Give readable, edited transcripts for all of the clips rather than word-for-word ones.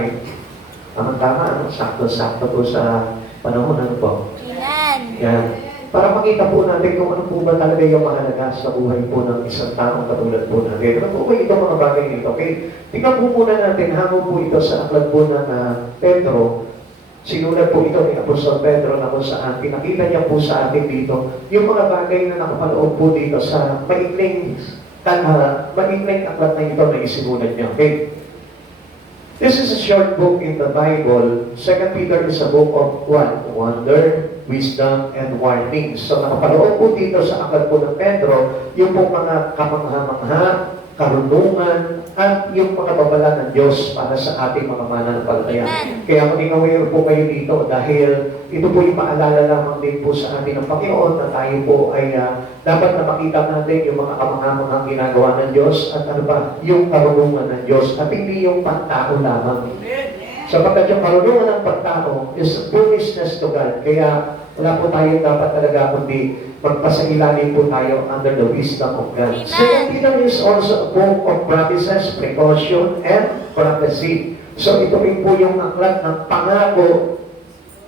time. Tama, sakto-sakto po sa panahon, ano po? Amen. Yan. Para makita po natin kung ano po ba talaga yung mahalaga sa buhay po ng isang taong katulad po natin. Ano po ba itong mga bagay nito? Okay? Tingnan po muna natin, hango po ito sa aklat po ng Pedro. Sinulat po ito ni Apostol Pedro na kung saan pinakita niya po sa atin dito yung mga bagay na nakapaloob po dito sa maikling aklat na ito na isinulat niya. Okay? This is a short book in the Bible. 2 Peter is a book of what? Wonder, wisdom, and warnings. So nakapaloob po dito sa aklat po ng Pedro, yung po mga kamangha-mangha, karunungan, at yung mga babala ng Diyos para sa ating mga mananampalataya. Kaya maging aware po kayo dito dahil ito po yung paalala lamang din po sa atin ng Panginoon na tayo po ay dapat na makita natin yung mga kamangha-manghang ginagawa ng Diyos at ano ba, yung karunungan ng Diyos at hindi yung pantao lamang. Sapagkat yung karunungan ng pantao is foolishness to God. Kaya wala po tayo dapat talaga kundi magpasailalim po tayo under the wisdom of God. Second Peter is also a book of promises, precaution, and prophecy. So ito rin po yung aklat ng pangako,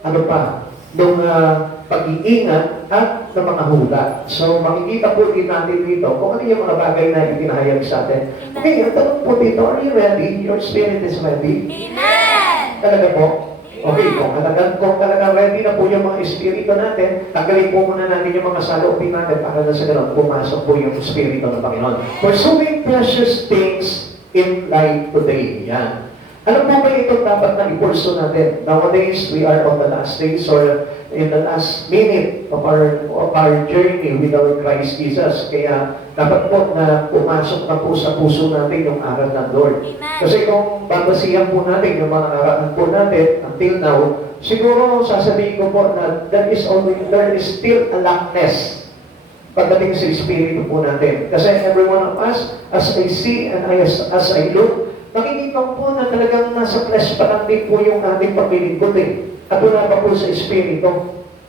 ano pa, ng pag-iingat at ng mga hula. So makikita po din natin dito kung ano yung mga bagay na ipinahayag sa atin. Okay, ang tanong po dito, are you ready? Your spirit is ready? Amen. Talaga po? Okay, kung talagang ready na po yung mga espiritu natin, tanggalin po muna natin yung mga saloobin natin para na sa ganun, pumasok po yung espiritu ng Panginoon. Pursuing precious things in life today. Yan. Ano po ba ito dapat na ipurso natin? Nowadays, we are on the last days or in the last minute of our journey with our Christ Jesus. Kaya dapat po na pumasok na po sa puso natin yung aral ng Lord. Amen. Kasi kung babasihan po natin yung mga aral po natin until now, siguro sasabihin ko po na there is still a lackness pagdating sa espiritu po natin. Kasi every one of us, as I see and as I look, nakikita po na talagang nasa flesh pa lang din po yung ating paglilingkod eh. At wala pa po sa espiritu.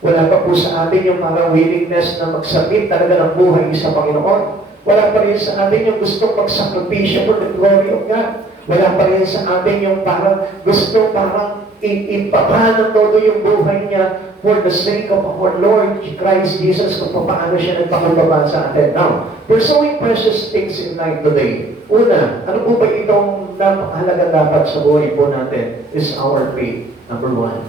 Wala pa po sa atin yung parang willingness na magsabit talaga ng buhay sa Panginoon. Wala pa rin sa atin yung gustong magsakripisyo for the glory of God. Wala pa rin sa atin yung parang gusto parang ipapahan ng todo yung buhay niya for the sake of our Lord Christ Jesus kung paano siya nagpakababa sa atin. Now, pursuing precious things in life today. Una, ano po ba itong napakahalaga dapat sa buhay po natin is our faith. Number one.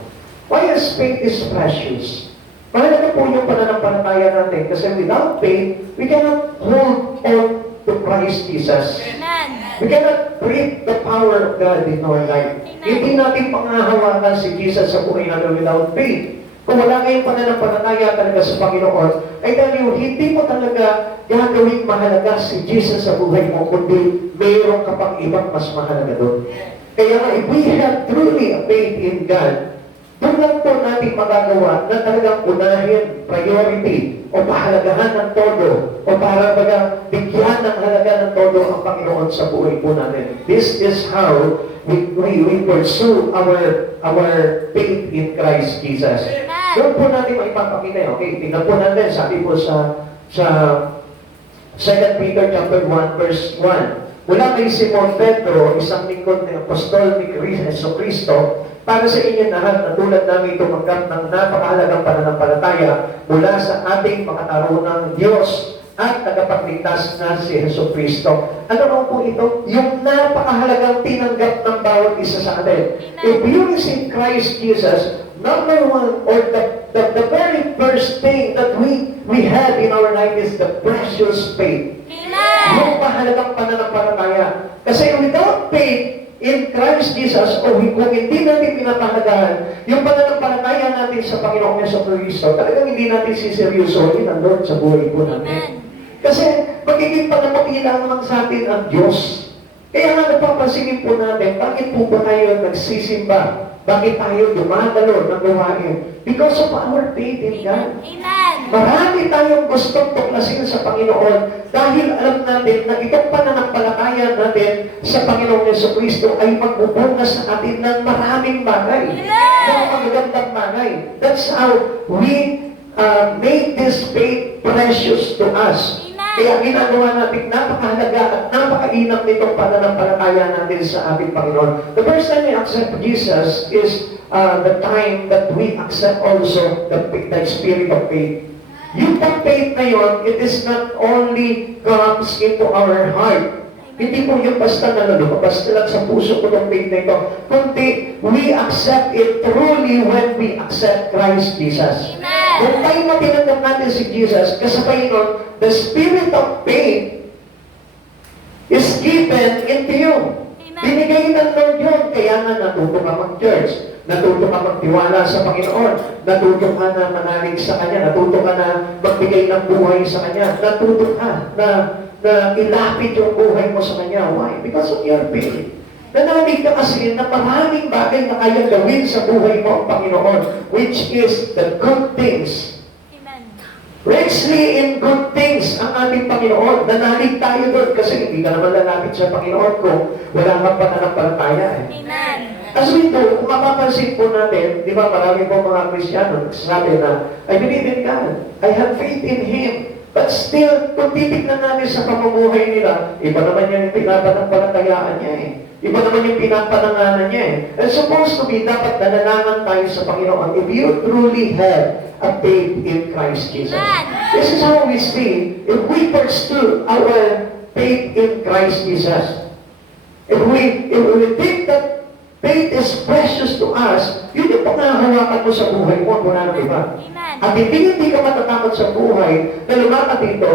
Why is faith is precious? Mahalaga po yung pananampalataya natin kasi without faith, we cannot hold on to Christ Jesus. Amen. We cannot breathe the power of God in our life. Hindi natin pangahawakan si Jesus sa buhay natin without faith. Kung wala kayong pananampalataya talaga sa Panginoon, ay dahil hindi mo talaga gagawin mahalaga si Jesus sa buhay mo, kundi mayroon ka pang ibang mas mahalaga doon. Kaya if we have truly a faith in God, doon lang po natin magagawa na talagang unahin, priority, o pahalagahan ng todo, o para baga bigyan ng halaga ng todo ang Panginoon sa buhay po natin. This is how we pursue our faith in Christ Jesus. Doon po natin maipapakita. Okay, tingnan po natin, sabi po sa 2 Peter chapter 1, verse 1. Mula kay Simon Pedro, isang lingkod ni Apostol ni Cristo, para sa inyo lahat na tulad namin tumanggap ng napakahalagang pananampalataya mula sa ating makatarunang Diyos at tagapagligtas na si Hesus Kristo. Ano naman po ito? Yung napakahalagang tinanggap ng bawat isa sa atin. If you receive Christ Jesus, number one, or the very first thing that we have in our life is the precious faith. Yung mahalagang pananampalataya. Kasi without faith in Christ Jesus, o kung hindi natin pinapahalagahan, yung pananampalataya natin sa Panginoong Hesus Kristo, talagang hindi natin siseryosohin ang Lord sa buhay po natin. Kasi magiging panamuti lamang sa atin ang Diyos. Kaya nga napapansinin po natin, bakit po ba tayo nagsisimba? Bakit tayo dumadalo ng gawain? Because of our faith in God. Amen. Marami tayong gustong tuklasin sa Panginoon dahil alam natin na itong pananampalataya natin sa Panginoong Jesucristo ay magbubunga sa atin ng maraming bagay. Ng magagandang bagay. That's how we make this faith precious to us. Kaya ginagawa natin napakahalaga at napakainam nitong pananampalataya natin sa ating Panginoon. The first time we accept Jesus is the time that we accept also the spirit of faith. Yung faith na yun, it is not only comes into our heart. Hindi po yung basta na lumabas lang sa puso ko ng faith na ito. Kundi, we accept it truly when we accept Christ Jesus. Amen. Kung tayo matinanggap natin si Jesus, kasabay nun, the spirit of faith is given into you. Amen. Binigay ng Lord yun, kaya nga natuto ka mag-church. Natuto ka magtiwala sa Panginoon. Natuto ka na manalig sa Kanya. Natuto ka na magbigay ng buhay sa Kanya. Natuto ka na ilapit yung buhay mo sa Kanya. Why? Because of your faith. Nanalig ka kasi na maraming bagay na kaya gawin sa buhay mo ang Panginoon, which is the good things. Amen. Richly in good things ang ating Panginoon. Nanalig tayo doon kasi hindi ka naman lalapit sa Panginoon kung wala kang pananampalataya. Amen. As we do, kung mapapansin po natin, di ba marami po mga Kristiyano nagsasabi na, I believe in God, I have faith in Him. But still, kung titignan natin sa pamumuhay nila, iba naman yung pinapanampalatayaan niya eh. Iba naman yung pinapananganan niya eh. And supposed to be, dapat nananangan tayo sa Panginoon if you truly have a faith in Christ Jesus. Amen. This is how we see, if we pursue our faith in Christ Jesus, if we think that faith is precious to us, yun yung pangahawakan mo sa buhay mo, wala nang iba. Amen. At hindi ka matatakot sa buhay na lumakad dito,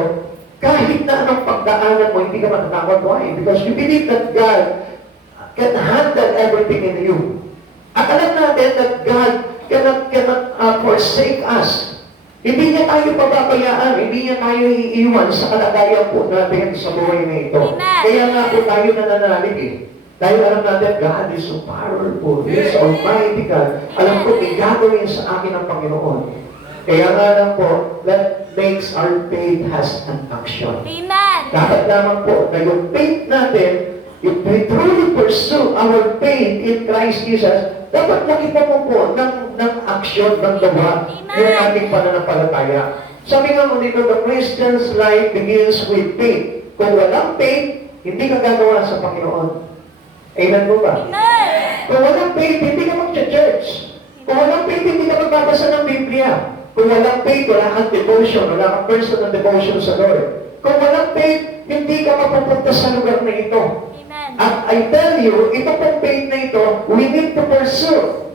kahit na anong pagdaanan mo, hindi ka matatakot. Why? Because you believe that God can handle everything in you. At alam natin that God cannot forsake us. Hindi niya tayo pababayaan, hindi niya tayo iiwan sa kalagayan po natin sa buhay na ito. Amen. Kaya nga po tayo nananalig eh. Dahil alam natin, God is so powerful. He is almighty God. Alam ko, igagawin sa akin ang Panginoon. Kaya nga lang po, that makes our faith has an action. Amen. Dapat lamang po na yung faith natin, if we truly pursue our faith in Christ Jesus, dapat nakita mo po ng action, ng gawa, yung ating pananampalataya. Sabi nga mo dito, the Christian's life begins with faith. Kung walang faith, hindi ka gagawa sa Panginoon. Amen po ba? Amen. Kung walang faith, hindi ka mag-church. Kung walang faith, hindi ka magbabasa ng Biblia. Kung walang faith, wala kang devotion, wala kang personal devotion sa Lord. Kung walang faith, hindi ka mapupunta sa lugar na ito. Amen. At I tell you, ito pong faith na ito, we need to pursue.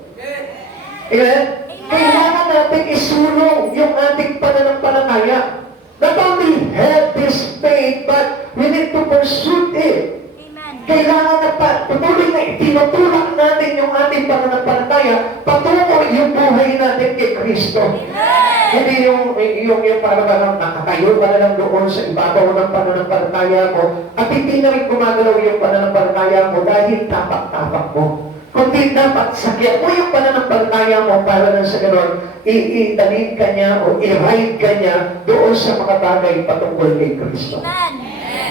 Amen? Kailangan natin isulong yung ating pananampalataya. Not only have this faith, but we need to pursue it. Kailangan na patuloy na itinutulak natin yung ating pananampalataya patungo yung buhay natin kay Kristo. Hindi yung para nakatayo ka na lang doon sa ibabaw ng pananampalataya mo at hindi na rin gumagalaw yung pananampalataya mo dahil tapak-tapak mo. Kundi dapat sakyan mo yung pananampalataya mo para lang sa gano'n, italin ka niya o i-ride ka niya doon sa mga bagay patungkol kay Kristo.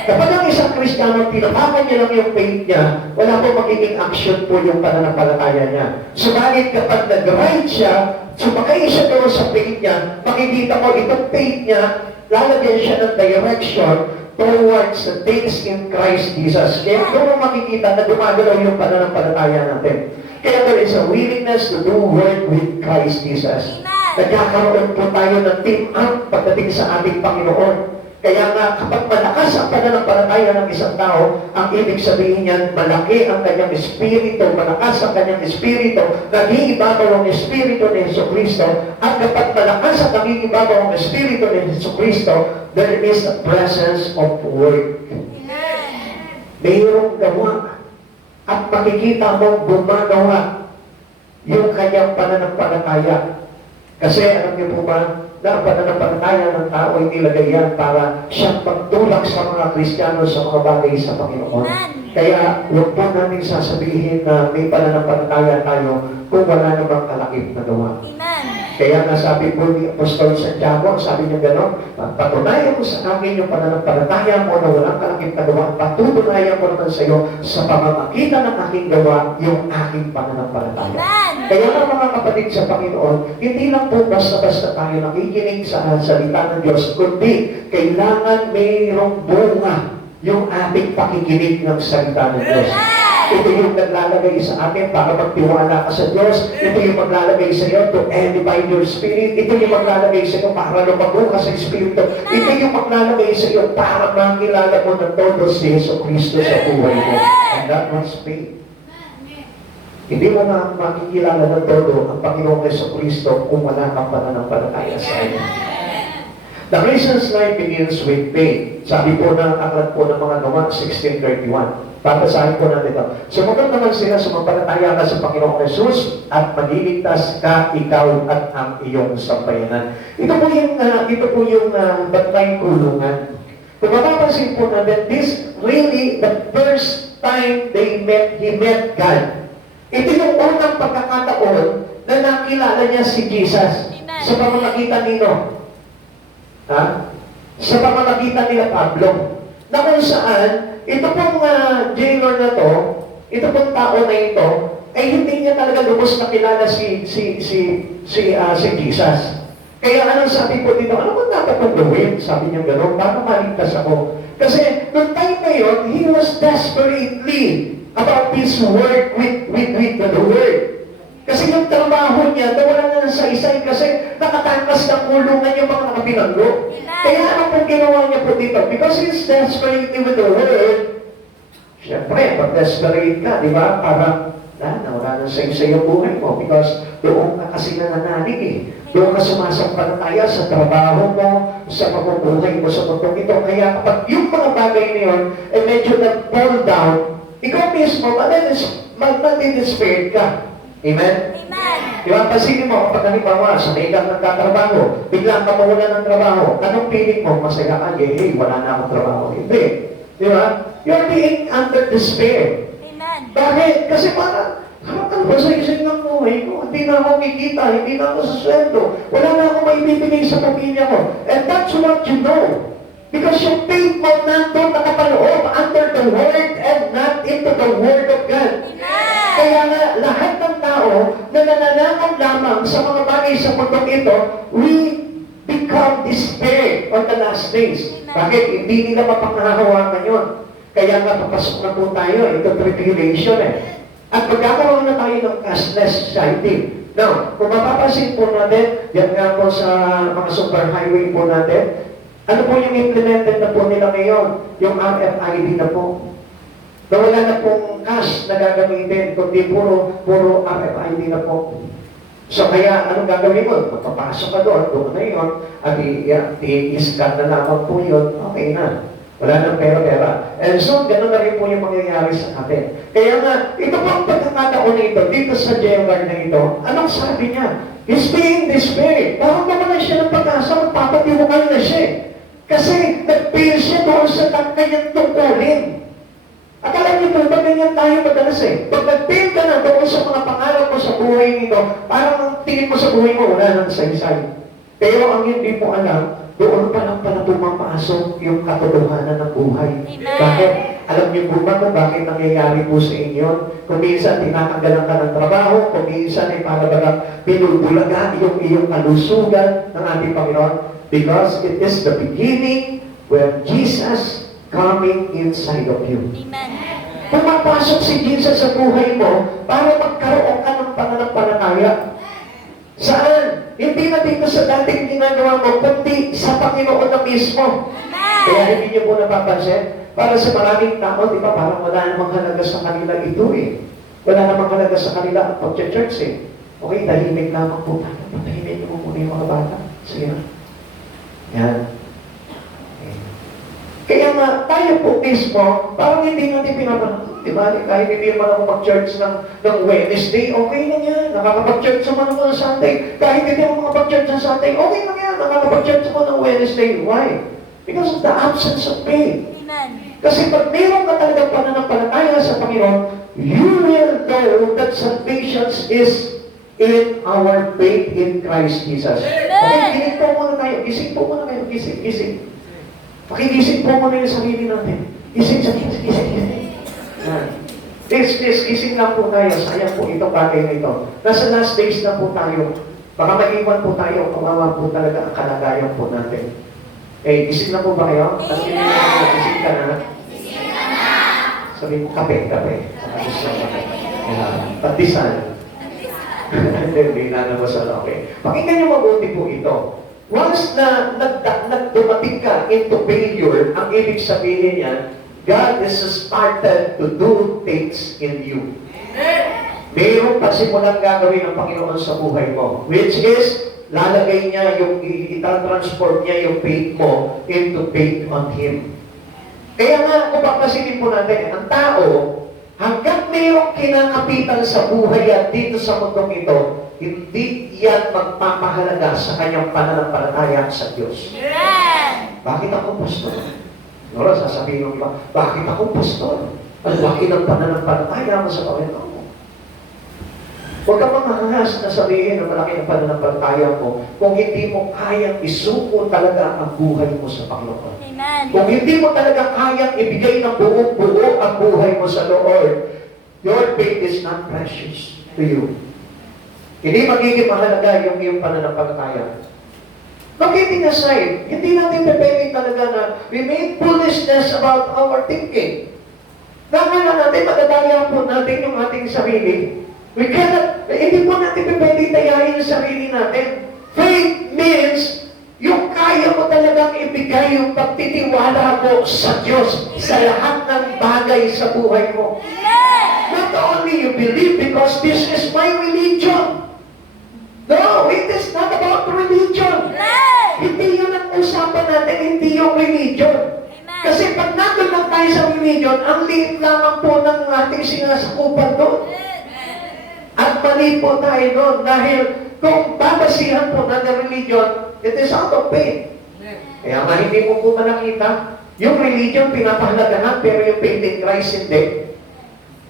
Kapag ang isang Kristiyano, tinapakan niya lang yung faith niya, wala po magiging action po yung pananampalataya niya. Subalit kapag nag-ride siya, sumakay siya doon sa faith niya, makikita mo itong faith niya, lalagyan siya ng direction towards the things in Christ Jesus. Kaya doon mo makikita na gumagalaw yung pananampalataya natin. Kaya there is a willingness to do work with Christ Jesus. Nagkakaroon po tayo ng team up pagdating sa ating Panginoon. Kaya nga, kapag malakas ang pananampalataya ng isang tao, ang ibig sabihin niyan, malaki ang kanyang espiritu, malakas ang kanyang espiritu, nag-iibabaw ang espiritu ni Jesucristo, at kapag malakas ang nag-iibabaw ang espiritu ni Jesucristo, there is a presence of work. Mayroong gawa, at makikita mong gumagawa yung kanyang pananampalataya. Kasi, alam niyo po ba, na ang pananampalataya ng tao ay nilagay yan para siyang pagtulak sa mga Kristiyano sa mga bagay sa Panginoon. Kaya huwag po natin sasabihin na may pananampalataya tayo kung wala namang kalakip na gawa. Amen. Kaya nga sabi po ni Apostol Santiago, sabi niya gano'n, patunayan mo sa akin yung pananampalataya mo na walang kalaking kagawa, patutunayan ko naman sa iyo sa pamamagitan ng aking gawa yung aking pananampalataya. Amen. Kaya nga mga kapatid sa Panginoon, hindi lang po basta-basta tayo nakikinig sa salita ng Diyos, kundi kailangan mayroong bunga yung ating pakikinig ng salita ng Diyos. Ito yung naglalagay sa atin para magtiwala ka sa Diyos. Ito yung maglalagay sa iyo to edify your spirit. Ito yung maglalagay sa iyo para lumago ka sa Espiritu. Ito yung maglalagay sa iyo para makilala mo ng todo si Yesu Cristo sa buhay mo. And that must be. Hindi mo na makikilala ng todo ang Panginoong Yesu Cristo kung wala kang pananampalataya sa iyo. The Christian's life begins with faith. Sabi po ng aklat po ng mga Roma 16:31. Babasahin po natin ito. Sumunod naman sila, sumampalataya ka sa Panginoong Jesus at maliligtas ka, ikaw at ang iyong sambayanan. Ito po yung bantay kulungan. Kung mapapansin po natin, this really the first time he met God. Ito yung unang pagkakataon na nakilala niya si Jesus. Sa pamamagitan nino? Sa pamamagitan nila Pablo. Na kung saan, ito pong jailer na to, ito pong tao na ito, ay hindi niya talaga lubos nakilala si Jesus. Kaya anong sabi po dito, ano ba dapat kong gawin? Sabi niya gano'n, para maligtas ako. Kasi noong time na yun, he was desperately about his work with the word. Kasi yung trabaho niya, wala na sa isay kasi nakatakas ng kulungan yung mga nakapinanggo. Kaya ano pong ginawa niya po dito? Because he's desperate with the word, siyempre, pag desperate ka, di ba? Parang, nawala na sa iyo buhay mo because doon ka kasi nananalig eh. Doon ka sumasampalataya sa trabaho mo, sa pamumuhay mo sa mundong ito. Kaya kapag yung mga bagay na yun, eh medyo nag-fall down, ikaw mismo, mag-despair ka. Amen? Amen. Di ba, pasinin mo, kapag halimbawa, sanay kang nagtatrabaho, biglang ka mawala ng trabaho, anong feeling mo? Masaya ka, hey, wala na akong trabaho. Hindi. Di ba? You're being under despair. Amen. Bakit? Kasi parang, ano ba sa isip ng buhay ko? Hindi na ako kikita, hindi na ako sa sweldo, wala na ako maibibigay sa pamilya ko. And that's what you know. Because yung faith mo nandun nakapaloob under the Word and not into the Word of God. Kaya nga, lahat ng tao na nananakot lamang sa mga bagay sa mundong ito, we become despair on the last days. Bakit? Hindi nila mapanghahawakan yun. Kaya nga, papasok na po tayo, ito tribulation eh. At magkakaroon na tayo ng cashless society. Now, kung mapapansin po natin, yan nga po sa mga superhighway po natin, ano po yung implemented na po nila ngayon? Yung RFID na po. Na wala na pong cash na gagamitin, kundi puro RFID na po. So kaya, anong gagawin mo? Magpapasok ka doon na yun, at i-scan na lamang po yun, okay na. Wala nang pera-pera. And so, gano'n na rin po yung mangyayari sa atin. Kaya nga, ito po ang pagkakataon na ito, dito sa jailguard na ito, anong sabi niya? He's being despair. Parang naman siya ng pag-asa, magpapatiwakal na siya. Kasi nag-fail siya doon sa kanyang tungkulin. At alam niyo po, pag ganyan tayo madalas eh. Pag nag-fail ka na doon sa mga pangarap mo sa buhay nito, parang ang tingin mo sa buhay mo, wala nang saysay. Pero ang hindi mo alam, doon pa lang pala pumapasok yung katotohanan ng buhay. Amen. Bakit? Alam niyo po ba kung bakit nangyayari po sa inyo? Kung minsan tinatanggalan ka ng trabaho, kung minsan ay para pinulbulaga yung iyong kalusugan ng ating Panginoon. Because it is the beginning where Jesus coming inside of you. Amen. Pumapasok si Jesus sa buhay mo para magkaroon ka ng pananampalataya. Saan? Hindi na dito sa dating ginagawa mo, kundi sa Panginoon na mismo. Amen. Kaya hindi niyo po napapansin, para sa maraming tao, di ba, parang wala namang halaga sa kanila ito eh. Wala namang halaga sa kanila ang pag-church eh. Okay, tahimik lamang po tayo. Patahimik niyo po muna yung mga bata. Sige na. Yan. Kaya nga, tayo po mismo, parang hindi natin pinapanahon. Di ba? Kahit hindi naman ako mag-church ng Wednesday, okay lang yan. Nakakapag-church naman ako ng Sunday. Kahit hindi ako makapag-church ng Sunday, okay lang yan. Nakakapag-church ako ng Wednesday. Why? Because of the absence of faith. Amen. Kasi pag mayroon ka talagang pananampalataya sa Panginoon, you will know that salvation is in our faith in Christ Jesus. Okay, ginig po muna tayo. Gising po muna kayo. Gising, gising. Pakigising po muna yung sarili natin. Gising, gising, gising, gising. Yan. This, gising lang po tayo. Sayang po itong bagay na ito. Nasa last days na po tayo. Baka maiwan po tayo. Kawawa po talaga ang kalagayan po natin. Eh, gising na po ba kayo? Gising ka na. Sabi mo, kape, kape. Pagdisan. Hindi na naman sa okay. Pakinggan niyo mabuti po ito. Once na nagdumating ka into failure, ang ibig sabihin niyan, God has started to do things in you. Mayroon pa simulang gagawin ng Panginoon sa buhay mo, which is, lalagay niya yung, itatransport niya yung faith mo into faith on Him. Kaya nga, kung papasilin po natin, ang tao, hanggang mayroong kinakapitan sa buhay at dito sa mundong ito, hindi yan magpapahalaga sa kanyang pananampalataya sa Diyos. Amen. Bakit ako pastor? Nora, sasabihin ng iba, bakit ako pastor? Ang laki ng pananampalataya mo sa Panginoon mo. Huwag ka manghahas na sabihin na malaki ng pananampalataya mo kung hindi mo kayang isuko talaga ang buhay mo sa Panginoon. Amen. Kung hindi mo talaga kayang ibigay ng buong-buo ang buhay mo sa Lord, your faith is not precious to you. Hindi magiging mahalaga yung iyong pananampalataya. Locating aside, hindi natin pwede talaga na we make foolishness about our thinking. Dahil natin, madadaya po natin yung ating sarili. We cannot, hindi po natin pwede tayahin yung sarili natin. Faith means, yung kaya mo talagang ibigay yung pagtitiwala mo sa Diyos sa lahat ng bagay sa buhay mo. Not only you believe because this is my religion. No, it is not about religion. Hindi yun ang usapan natin, hindi yung religion. Kasi pag nandun lang tayo sa religion, ang liit lamang po ng ating sinasakupan doon. At mali po tayo doon dahil kung babasihan po natin religion, it is out of faith. Kaya nga hindi mo po nakita, yung religion pinapahalagahan pero yung faith in Christ hindi.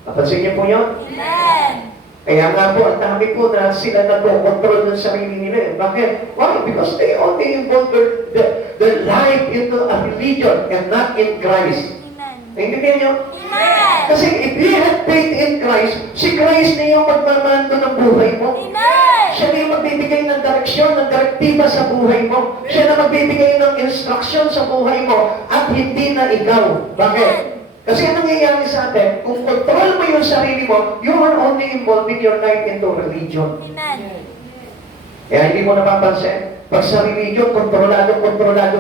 Napansin niyo po yun? Amen. Kaya nga po, ang dami po na sila nag-control ng sarili nila. Bakit? Why? Because they only involve their life into a religion and not in Christ. Amen. Naintindihan niyo? Amen. Kasi if you have faith in Christ, si Christ na yung magmamando ng buhay mo. Amen. Siya na yung magbibigay ng direksyon, ng direktiba sa buhay mo. Siya na magbibigay ng instruction sa buhay mo at hindi na ikaw. Bakit? Kasi ang nangyayari sa atin, kung control mo yung sarili mo, you are only involving your life into religion. Amen. Kaya hindi mo napapansin, pag sa religion, kontrolado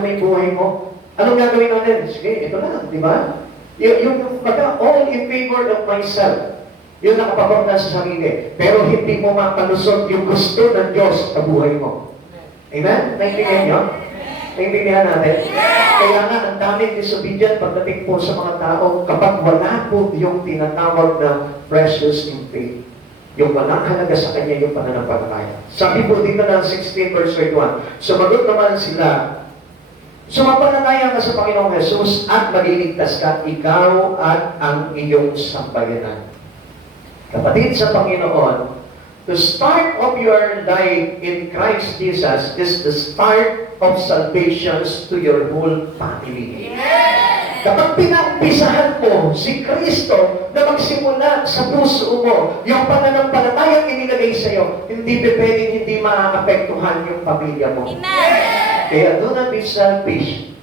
mo yung buhay mo. Anong gagawin natin? Sige, ito lang, di ba? Yung baga, all in favor of myself. Yun nakapabor na sa sarili. Pero hindi mo mapalusot yung gusto ng Diyos sa buhay mo. Amen? Naintindihan nyo? Naintindihan natin? Kaya nga, ang daming disobedient pagdating po sa mga tao kapag wala po yung tinatawag na precious in faith. Yung walang halaga sa kanya yung pananampalataya. Sabi po dito ng 16 verse 21, sumagot naman sila, sumampalataya ka sa Panginoong Jesus at maliligtas ka, ikaw at ang iyong sambayanan. Kapatid sa Panginoon, the start of your life in Christ Jesus is the start of salvation to your whole family. Kapag pinagpisahan mo si Kristo na magsimula sa puso mo, yung pananampalatayang inilagay sa iyo, hindi pwedeng hindi maapektuhan yung pamilya mo. Amen. Kaya do not be selfish.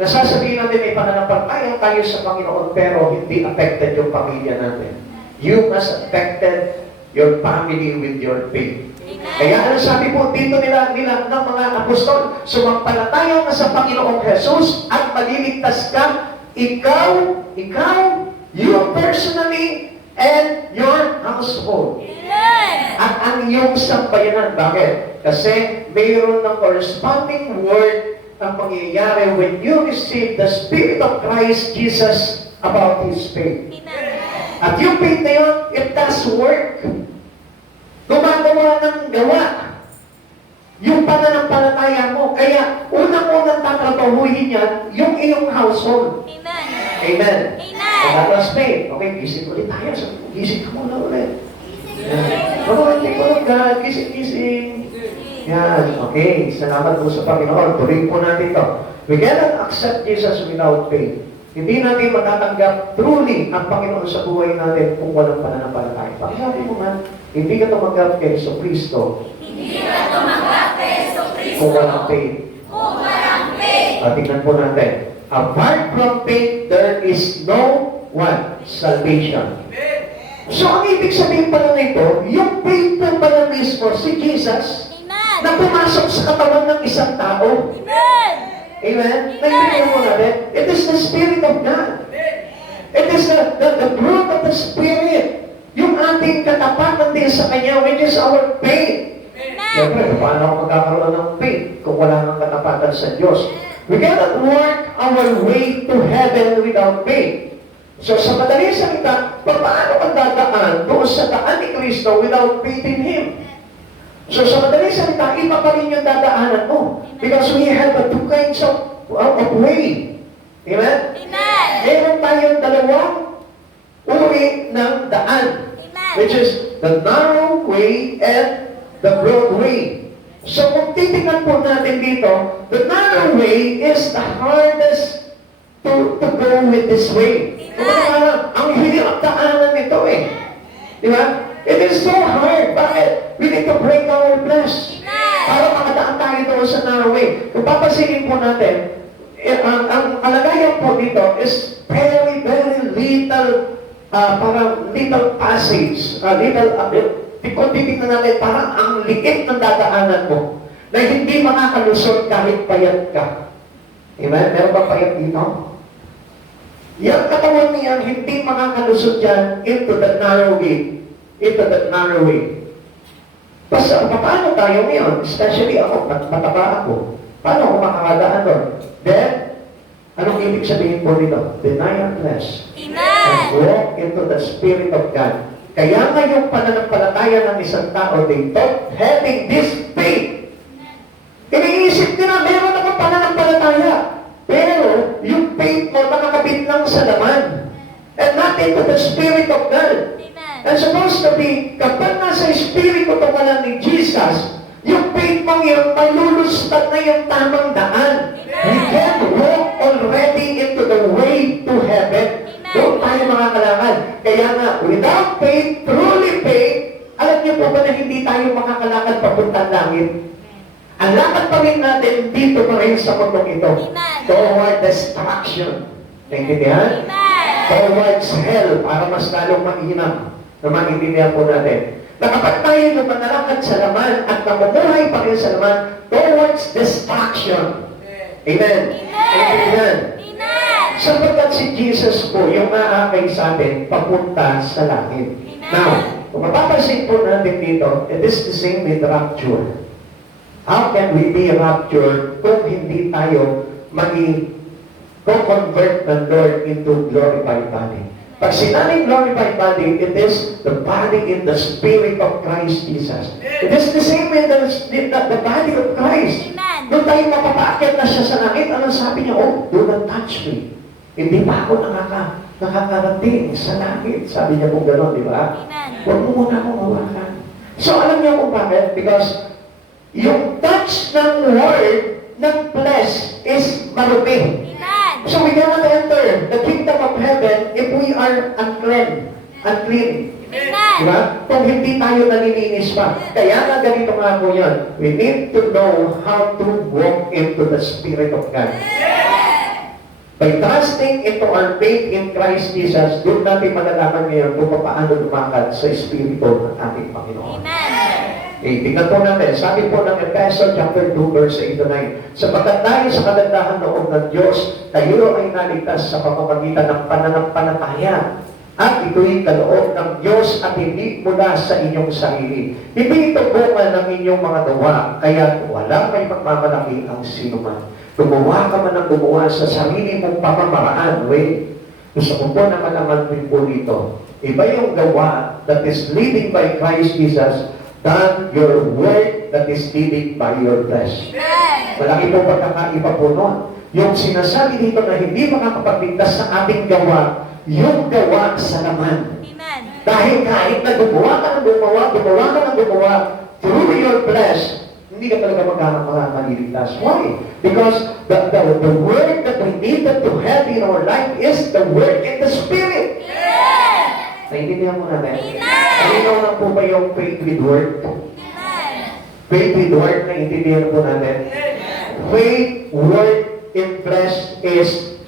Nasasabihin natin may pananampalataya tayo sa Panginoon pero hindi affected yung pamilya natin. You must affected your family with your faith. Kaya ano sabi po dito nila ng mga apostol, sumampalataya ka sa Panginoong Jesus at maliligtas ka, ikaw, you personally, and your household. Amen. At ang iyong sambayanan. Bakit? Kasi mayroon ng corresponding word ang pangyayari when you receive the Spirit of Christ Jesus about His faith. Amen. At yung faith na yun, it does work. Gumagawa ng gawa. Yung pananampalataya mo. Kaya, unang-unang tatrabahuhin yan, yung iyong household. Amen. Amen. Amen. That was faith. Okay, gising ulit tayo. Gising ka muna ulit. Mabuti ko, God, gising-gising. Yan, okay. Salamat po sa Panginoon. Tuloy po natin ito. We cannot accept Jesus without faith. Hindi natin matatanggap truly ang Panginoon sa buhay natin kung walang pananampalataya. Pakisabi mo man, hindi ka tumanggap kay Yesu Cristo Hindi ka tumanggap kay Yesu Cristo kung walang faith. kung walang faith. Tingnan po natin. Apart from faith, there is no what? Salvation. So, ang ibig sabihin pala nito, yung faith po pala mismo, si Jesus, Amen. na pumasok sa katawan ng isang tao. Amen. Amen? Naibigan po natin, it is the Spirit of God. It is the fruit of the Spirit. Yung ating katapatan din sa Kanya, which is our faith. Amen. Siyempre, paano ako magkakaroon ng faith kung wala nang katapatan sa Diyos? We cannot work our way to heaven without faith. So sa madaling salita, paano ka dadaan doon sa daan ni Kristo without faith in Him? So sa madaling salita, iba pa rin yung dadaanan mo. Because we have two kinds of way. Amen? Amen. Meron tayong dalawang uri ng daan. Amen. Which is the narrow way and the broad way. So kung titignan po natin dito, the narrow way is the hardest to go with this way. Amen. Ang hirap daanan nito eh. Di ba? It is so hard. Bakit? We need to break our flesh. Amen. Para makadaan tayo doon sa narrow way. Kung papasingin po natin, ang kalagayan po dito is very, very little, parang little passage, kung titignan natin, parang ang liit ng dadaanan mo na hindi makakalusot kahit payat ka. Amen? Meron ba payat dito? Yung katawan niya, hindi makakalusot yan into the narrow way. Into the narrow way. Basta, paano tayo ngayon? Especially ako, mataba ako. Paano ako makakadaan doon? Then, anong ibig sabihin po dito? Deny our flesh. And Amen. walk into the Spirit of God. Kaya nga yung pananampalataya ng isang tao, they thought having this faith. Iniisip nila, meron akong pananampalataya. Pero, yung faith mo nakakabit lang sa laman. And not into the Spirit of God. Amen. And supposed to be, kapag nasa Espiritu ka pala ni Jesus, yung faith mong yun, malulustad na yung tamang daan. We can walk already into the way to heaven. Doon tayo makakalakad. Kaya nga, without faith, truly faith, alam niyo po ba na hindi tayo makakalakad papuntang langit? Ang lakad pa rin natin dito pa rin sa mundong ito. Amen. Toward destruction. Naintindihan? Amen. Towards hell, para mas lalong mainam na maintindihan po natin. Na kapag tayo lumanalakad sa laman at namumuhay pa rin sa laman, towards destruction. Amen. Naintindihan? Amen. Sapagkat si Jesus po yung aakay sa atin papunta sa langit. Now, kung mapapansin po natin dito, it is the same with rapture. How can we be raptured kung hindi tayo convert ng Lord into glorified body? Pag sinabing glorified body, it is the body in the Spirit of Christ Jesus. It is the same with the body of Christ. Amen. Doon tayo mapapakit na siya sa langit, ano sabi niya? Oh, do not touch me. Hindi pa ako nakakarating sa langit. Sabi niya kung gano'n, di ba? Amen. Huwag mo muna akong hawakan. So, alam niyo kung bakit? Because yung touch ng word ng flesh is marumi. Amen. So, we cannot enter the kingdom of heaven if we are unclean. Unclean. Amen. Diba? Kung hindi tayo nalilinis pa. Kaya nga ganito nga po yan. We need to know how to walk into the Spirit of God. By trusting into our faith in Christ Jesus, doon natin malalaman ngayon kung paano lumakad sa Espiritu ng ating Panginoon. Amen. Tingnan po natin, sabi po ng Ephesians chapter 2, verse 8 to 9, sapagkat tayo sa kagandahan loob ng Diyos, tayo ay naligtas sa pamamagitan ng pananampalataya. At ito'y kaloob ng Diyos at hindi mula sa inyong sarili. Hindi ito bunga ng inyong mga gawa, kaya walang may pagmamalaki ang sinuman. Gumawa ka man ang gumawa sa sarili mong pamamaraan. Wait, gusto ko po na malaman din po dito. Iba yung gawa that is living by Christ Jesus than your work that is living by your flesh. Amen. Malaki po pagkakaiba po nun. Yung sinasabi dito na hindi makakapagligtas sa ating gawa, yung gawa sa laman. Amen. Dahil kahit na gumawa ka ng gumawa, through your flesh, hindi ka talaga maliligtas. Why? Because the word that we needed to have in our life is the word in the Spirit. Amen. Naintindihan mo natin? Amen. Ano na po ba yung faith with word? Amen. Faith with word, naintindihan po natin? Faith, word, in flesh is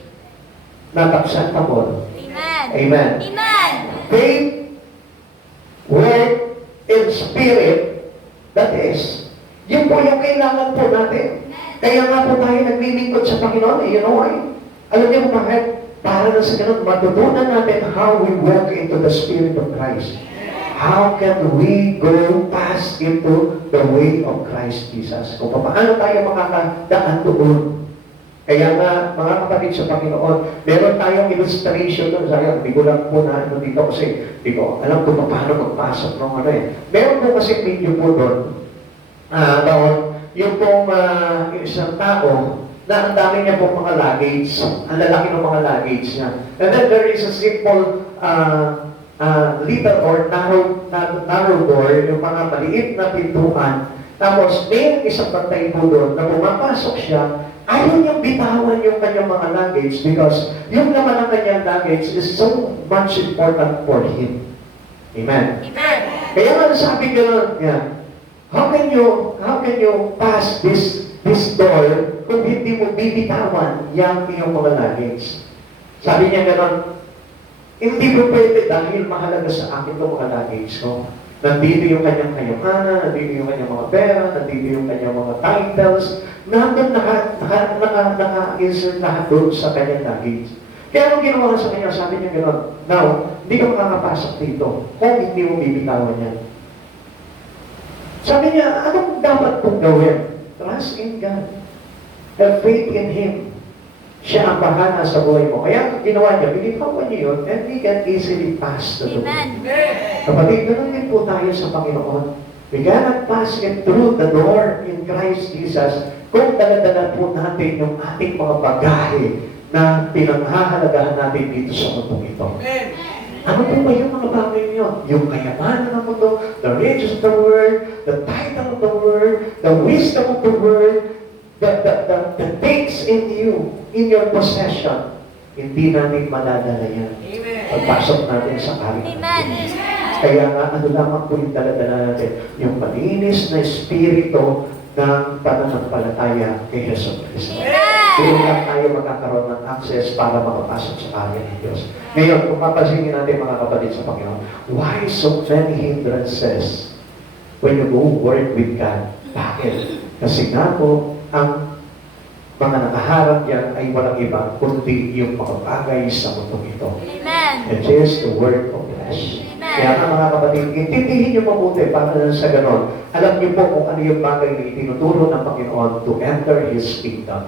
not acceptable. Amen. Amen. Amen. Faith, word, in spirit, that is. Yun po yung kailangan po natin. Kaya nga po tayo naglilingkod sa Panginoon. You know why? Alam niyo kung bakit? Para na sa ganun, matutunan natin how we walk into the Spirit of Christ. How can we go past into the way of Christ Jesus? Kung paano tayo makakadaan doon. Kaya nga, mga kapatid sa Panginoon, meron tayong illustration doon. Sayang, hindi ko lang po na ano dito kasi hindi ko alam kung paano magpasok ng ano eh. Meron po kasi video po doon. Doon, yung pong isang tao na ang dami niya pong mga luggage. Ang lalaki ng mga luggage niya. And then there is a simple little or narrow door, yung mga maliit na pintuan. Tapos, may isang bantay po doon na pumapasok siya. Ayaw niyang bitawan yung kanyang mga luggage because yung laman ng kanyang luggage is so much important for him. Amen. Amen. Kaya nga sabi gano'n, how can you pass this door kung hindi mo bibitawan yung iyong mga luggage? Sabi niya gano'n, hindi ko pwede dahil mahalaga sa akin itong mga luggage ko. Nandito yung kanyang kayamanan, nandito yung kanyang mga pera, nandito yung kanyang mga titles, nandun naka-insert lahat doon sa kanyang luggage. Kaya anong ginawa sa kanya, sabi niya gano'n, now, hindi ka makakapasok dito kung hindi mo bibitawan yan. Sabi niya, anong dapat kong gawin? Trust in God. Have faith in Him. Siya ang bahala sa buhay mo. Kaya ginawa niya, binitawan niya yun, and we can easily pass the door. Amen. Kapatid, ganun din po tayo sa Panginoon. We cannot pass it through the door in Christ Jesus kung dala-dala po natin yung ating mga bagahe na pinanghahalagahan natin dito sa mundong ito. Ano po ba yung mga bagay niyo? Yung kayamanan ng mundo, the riches of the world, the title of the world, the wisdom of the world, the things in you, in your possession, hindi natin madadala yan. Pagpasok natin sa kahit. Amen. Kaya nga, ano lamang po yung daladala natin? Yung malinis na espiritu ng pananampalataya kay Jesus Cristo. Doon lang tayo magkakaroon ng access para makapasok sa kahit ng Diyos. Ngayon, kung papansinin natin mga kapatid sa Panginoon, why so many hindrances when you go work with God? Bakit? Kasi nga po, ang mga nakaharap yan ay walang iba kundi yung mga bagay sa mundong ito. Amen. And just the word of flesh. Amen. Kaya nga mga kapatid, intindihin niyo mabuti para sa ganon. Alam niyo po kung ano yung bagay na itinuturo ng Panginoon to enter His kingdom.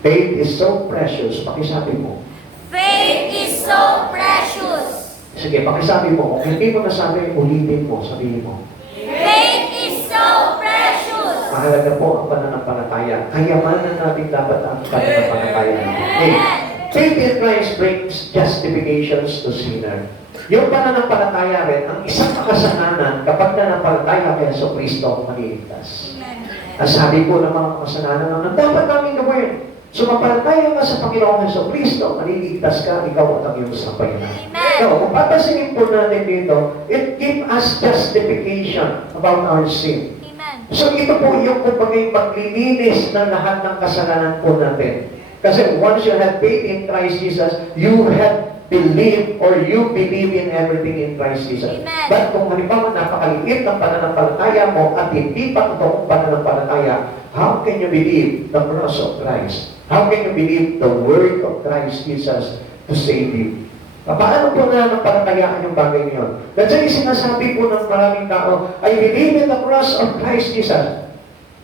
Faith is so precious. Pakisabi mo. Faith is so precious. Sige, pakisabi mo. Kung hindi mo nasabi, ulitin mo. Sabihin mo. Faith is so precious. Mahalaga po ang pananampalataya. Kayamanan natin dapat ang pananampalataya natin. Okay. Faith in Christ brings justifications to sinner. Yung pananampalataya rin, ang isang makasalanan kapag nanampalataya kay Yesu Cristo, maliligtas. Ang sabi po ng mga kasalanan na dapat namin gawin. Sumampalataya ka sa Panginoong Yesu Cristo, maliligtas ka, ikaw at ang iyong sambayanan. So, kung papasinin po natin dito, it gives us justification about our sin. So ito po yung kumpagay maglilinis ng lahat ng kasalanan po natin. Kasi once you have faith in Christ Jesus, you have believed or you believe in everything in Christ Jesus. Amen. But kung halimbawa napakaliit ng pananampalataya mo at hindi pa totoong pananampalataya, how can you believe the cross of Christ? How can you believe the word of Christ Jesus to save you? Paano po na napalatayaan yung bagay niyon? Kasi sinasabi po ng maraming tao, I believe in the cross of Christ Jesus.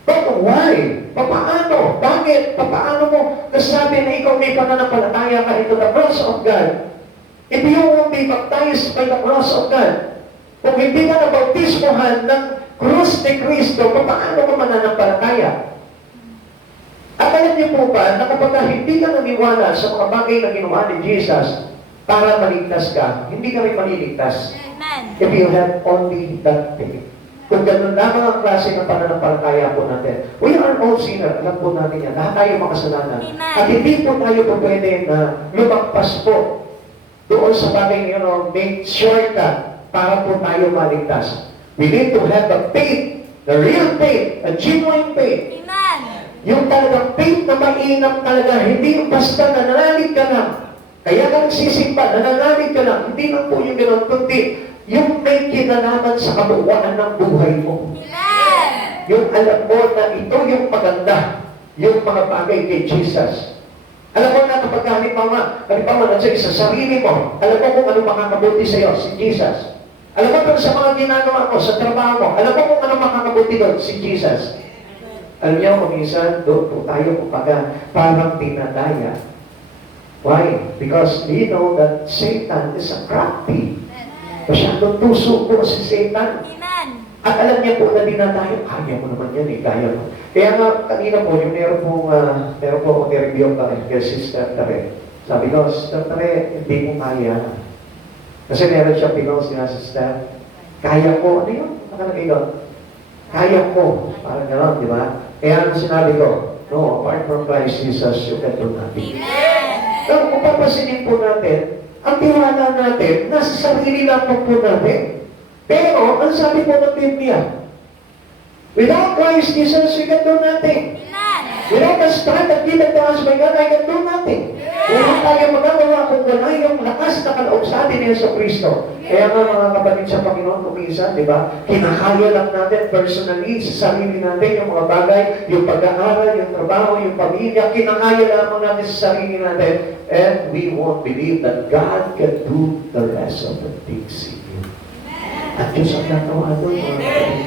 But why? Paano? Bakit? Paano mo nasabi na ikaw may pananampalataya ka into the cross of God? If you won't be baptized by the cross of God, kung hindi ka nabautismohan ng krus ni Kristo, paano ka mananampalataya? At alam niyo po ba, na kapag hindi ka naniwala sa mga bagay na ginawa ni Jesus, para maligtas ka, hindi ka rin maliligtas. Amen. If you have only that faith. Kung ganun lamang ang klase ng pananampalataya po natin. We are all sinners. Alam po natin yan. Lahat tayo makasalanan. Amen. At hindi po tayo po pwede na lumagpas po doon sa bagay na make shortcut para po tayo maligtas. We need to have a faith, the real faith, a genuine faith. Amen. Yung talagang faith na mainam talaga, hindi yung basta nananalig ka lang. Kaya ka nagsisimba, nananalig ka lang. Hindi lang po yung gano'n, kundi yung may kinalaman sa kabuuan ng buhay mo. Amen. Yung alam mo na ito yung maganda, yung mga bagay kay Jesus. Alam mo na kapag halimbawa nandiyan sa sarili mo, alam mo kung ano makakabuti sa iyo, si Jesus. Alam mo doon sa mga ginagawa mo, sa trabaho mo, alam mo kung ano makakabuti doon, si Jesus. Alam niyo, kuminsan, doon po tayo parang tinadaya. Why? Because we know that Satan is a crafty. Masyadong tuso po si Satan. Amen. At alam niya po na dinadayo, kaya mo naman yan kaya mo. Kaya nga, kanina po, yung meron po akong nireview pa rin kay Sister Tare. Sabi ko, Sister Tare, hindi mo kaya. Kasi meron siya pinost niya, Sister. Kaya ko, ano yun? Nakalagay doon? Kaya ko. Parang gano'n, di ba? Kaya ang sinabi ko, no, apart from Christ Jesus, you can do nothing. Amen. Pero kung papasinin po natin, ang tiwala natin, nasa sarili lamang po natin. Pero, ang sabi po ng Biblia, without Christ Jesus, we can do nothing. Amen. Without the strength that given to us by God, I can do nothing. Wala tayo magagawa kung wala yung lakas na kaloob sa atin ni Yeso Cristo. Kaya nga mga kapatid sa Panginoon, kuminsan, di ba? Kinakaya lang natin personally, sa sarili natin, yung mga bagay, yung pag-aaral, yung trabaho, yung pamilya, kinakaya lamang natin sa sarili natin. And we won't believe that God can do the rest of the things in you. At Diyos ang natawa doon, mga kapatid.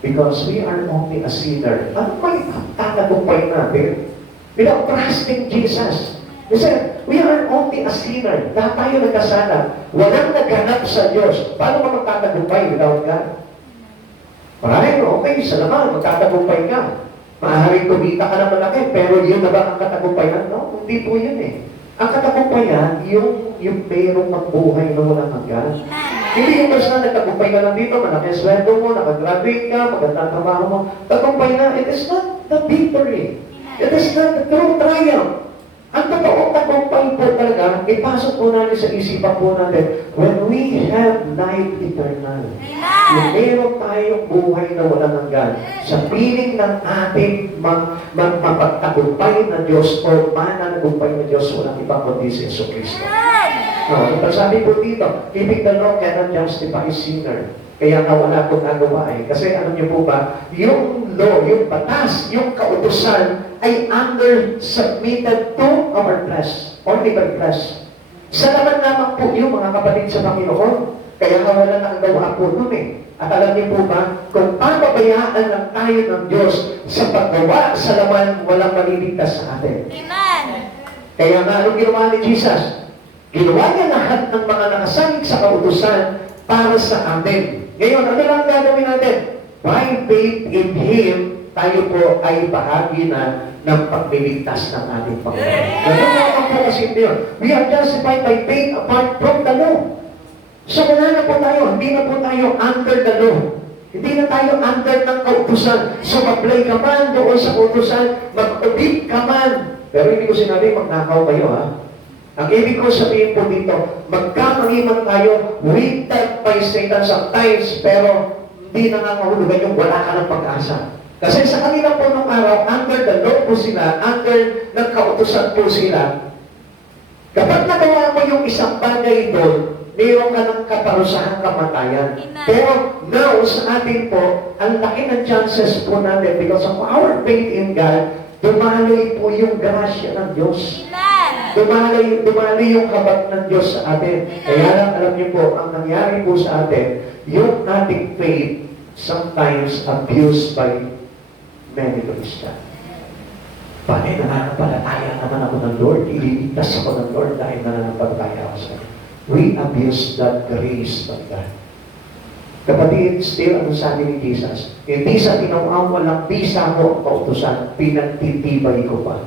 Because we are only a sinner. Ano ba yung tatagumpay natin? Without trusting Jesus. Kasi we are only a sinner. Lahat tayo nagkasala. Walang naghanap sa Diyos. Paano ka magtatagumpay without God? Maraming, okay, salamat, magtatagumpay ka. Maaaring kumita ka ng malaki, pero yun na ba ang katagumpayan? No, hindi po yun eh. Ang katagumpayan, yung merong magbuhay na walang hanggan. Hindi yung basta nagtagumpay ka lang dito, malaki sweldo mo, nakagraduate ka, magandang trabaho mo. Tagumpay na, it is not the victory. It is not the true triumph. Ang totoong tagumpay po talaga, ipasok po natin sa isipan po natin, when we have life eternal. Yung meron tayong buhay na walang hanggan, sa piling ng ating mapagtagumpay na Diyos o mananagumpay na Diyos, walang ibang kundi si Yeso Cristo. Sabi po dito, keeping the law cannot justify a sinner. Kaya nga wala pong nagawa eh. Kasi alam niyo po ba, yung law, yung batas, yung kautusan ay submitted to our flesh, only by flesh. Sa laman naman po yung mga kapatid sa Panginoon. Kaya nga wala nagawa po nun eh. At alam niyo po ba, kung papabayaan lang tayo ng Diyos sa paggawa sa laman, walang maliligtas sa atin. Amen. Kaya nga, anong ginawa ni Jesus? Ginawa niya lahat ng mga nakasalig sa kautusan para sa atin. Ngayon, ano lang gagawin natin? By faith in Him, tayo po ay bahagi na ng pagliligtas ng ating Panginoon. Ganun lang ang po kasi yun. We are justified by faith apart from the law. So wala na po tayo, hindi na po tayo under the law. Hindi na tayo under ng kautusan. So mag-play ka man doon sa kautusan, mag-audit ka man. Pero hindi ko sinabi, magnakaw kayo ha. Ang ibig ko sabihin po dito, magkamali man tayo, we tempt by Satan sometimes, pero hindi nangangahulugan yung wala ka ng pag-asa. Kasi sa kanila po ng araw, under the law po sila, under ng kautusan po sila. Kapag nagawa mo yung isang bagay doon, mayroon ka ng kaparusahang kamatayan. Pero now, sa atin po, ang laki ng chances po natin because of our faith in God, dumaloy po yung grasya ng Diyos. Dumaloy yung habag ng Diyos sa atin. Kaya lang, alam niyo po, ang nangyari po sa atin, yung ating faith sometimes abused by many Christians. Panay, nananampalataya naman ako ng Lord, ililigtas ako ng Lord dahil nananampalataya ako sa Lord. We abuse that grace of God. Kapatid, still, ano sabi ni Jesus? Hindi sa tinawang walang bisa ko ang kautusan, pinagtitibay ko pa.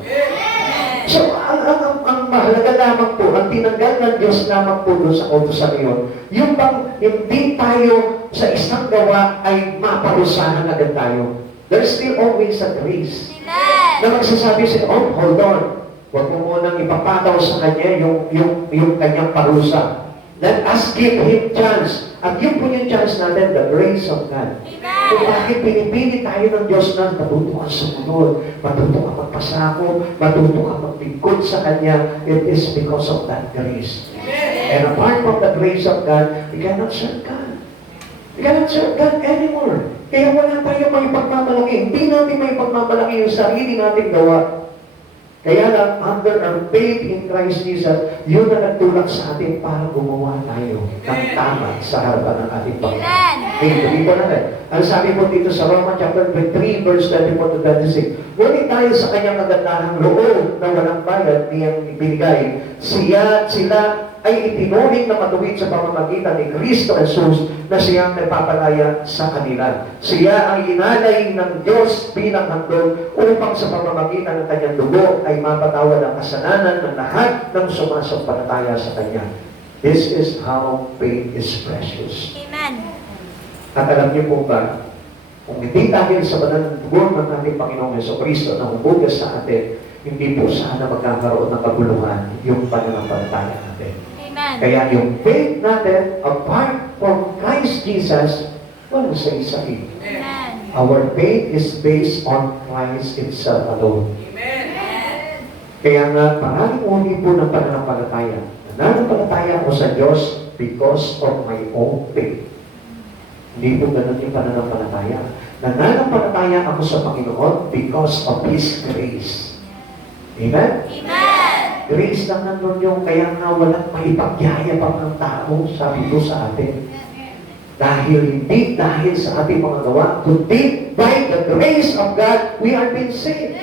So, ang mahalaga lamang po, ang tinanggal ng Diyos lamang po doon sa kautusan ngayon, yung bang hindi tayo sa isang gawa ay maparusahan agad tayo. There's still always a grace na Amen. magsasabi siya, oh, hold on. Huwag mo munang ipapataw sa kanya yung kanyang parusa. Let us give him chance. At yun po yung chance natin, the grace of God. Kung Amen. bakit pinipili tayo ng Diyos na matuto ka sumunod, matuto ka magpasako, matuto ka maglingkod sa Kanya, it is because of that grace. And apart from the grace of God, we cannot serve God. We cannot serve God anymore. Kaya wala tayo may pagmamalaki. Hindi natin may pagmamalaki yung sarili nating gawa. Kaya lang, under our faith in Christ Jesus, yun na nagtulak sa atin para gumawa tayo ng tama sa harapan ng ating Panginoon. Amen. Okay, tuloy po natin. Ang sabi po dito sa Roma chapter 3, verse 24 to 26, ngunit tayo sa kanyang kagandahang loob na walang bayad niyang ibinigay, sila ay itinuring na matuwid sa pamamagitan ni Kristo Jesus na siyang nagpapalaya sa kanila. Siya ang inalay ng Diyos bilang handog upang sa pamamagitan ng kanyang dugo ay mapatawad ang kasalanan ng lahat ng sumasampalataya sa kanya. This is how faith is precious. Amen. At alam niyo po ba, kung hindi dahil sa banal na dugo ng ating Panginoong Jesucristo na humugas sa atin, hindi po sana magkakaroon ng kaguluhan yung pananampalataya natin. Amen. Kaya yung faith natin, apart from Christ Jesus, walang saysay. Amen. Our faith is based on Christ himself alone. Amen. Kaya nga, maraming uri po ng pananampalataya. Nananampalataya ako sa Diyos because of my own faith. Hindi po ganun yung pananampalataya. Nananampalataya ako sa Panginoon because of His grace. Amen? Amen. Grace lang nandun yung kaya nga walang maipagyayabang ng tao, sabi ko sa atin. Hindi dahil sa ating mga gawa, kundi by the grace of God, we are being saved.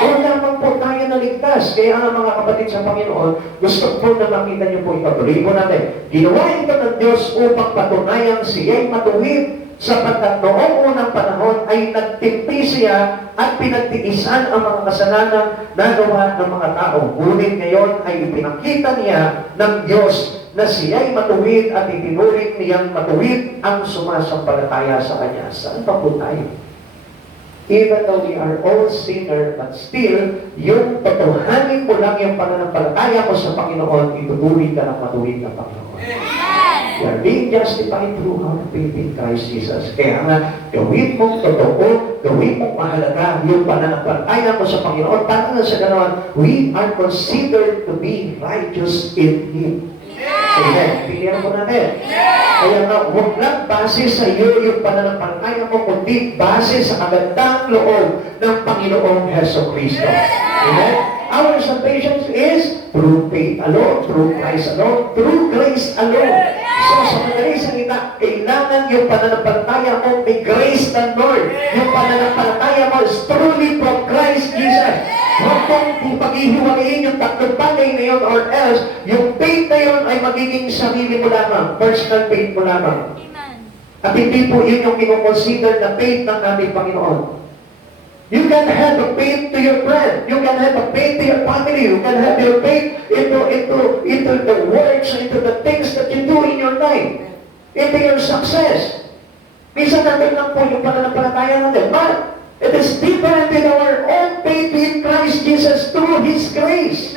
Kung lamang po tayo naligtas, kaya nga mga kapatid sa Panginoon, gusto po na makita niyo po ito. Tuloy po natin. Ginawa ito ng Diyos upang patunayang siya'y matuwid sapagkat noong unang panahon ay nagtimpi siya at pinagtiisan ang mga kasalanan na gawa ng mga tao. Ngunit ngayon ay ipinakita niya ng Diyos na siya'y matuwid at itinuring niyang matuwid ang sumasampalataya sa Kanya. Saan pa po tayo? Even though we are all sinner, but still, yung totohanin mo lang yung pananampalataya ko sa Panginoon, ituturing ka ng matuwid ng Panginoon. We are being justified through our faith in Christ Jesus. Kaya nga, gawin mong totoo, gawin mong mahalaga yung pananampalataya ko sa Panginoon. Para na sa ganoon, we are considered to be righteous in Him. Amen. Tingnan mo natin. Kaya nga, huwag lang base sa iyo yung pananampalataya mo, kundi base sa kagandang loob ng Panginoong Heso Kristo. Amen? Our salvation is through faith alone, through Christ alone, through grace alone. So, sa madaling salita, kailangan yung pananampalataya mo may grace ng Lord. Yung pananampalataya mo is truly from Christ Jesus. Huwag mong paghihiwalayin yung tatlong bagay na yun or else, yung faith na yun ay magiging sarili mo lamang, personal faith mo lamang. Amen. At hindi po yun yung kinoconsider na faith ng ating Panginoon. You can have a faith to your friend. You can have a faith to your family. You can have your faith into the works, into the things that you do in your life. Into your success. Minsan natin lang po yung pananampalataya natin. But it is different in our own faith in Christ Jesus through His grace.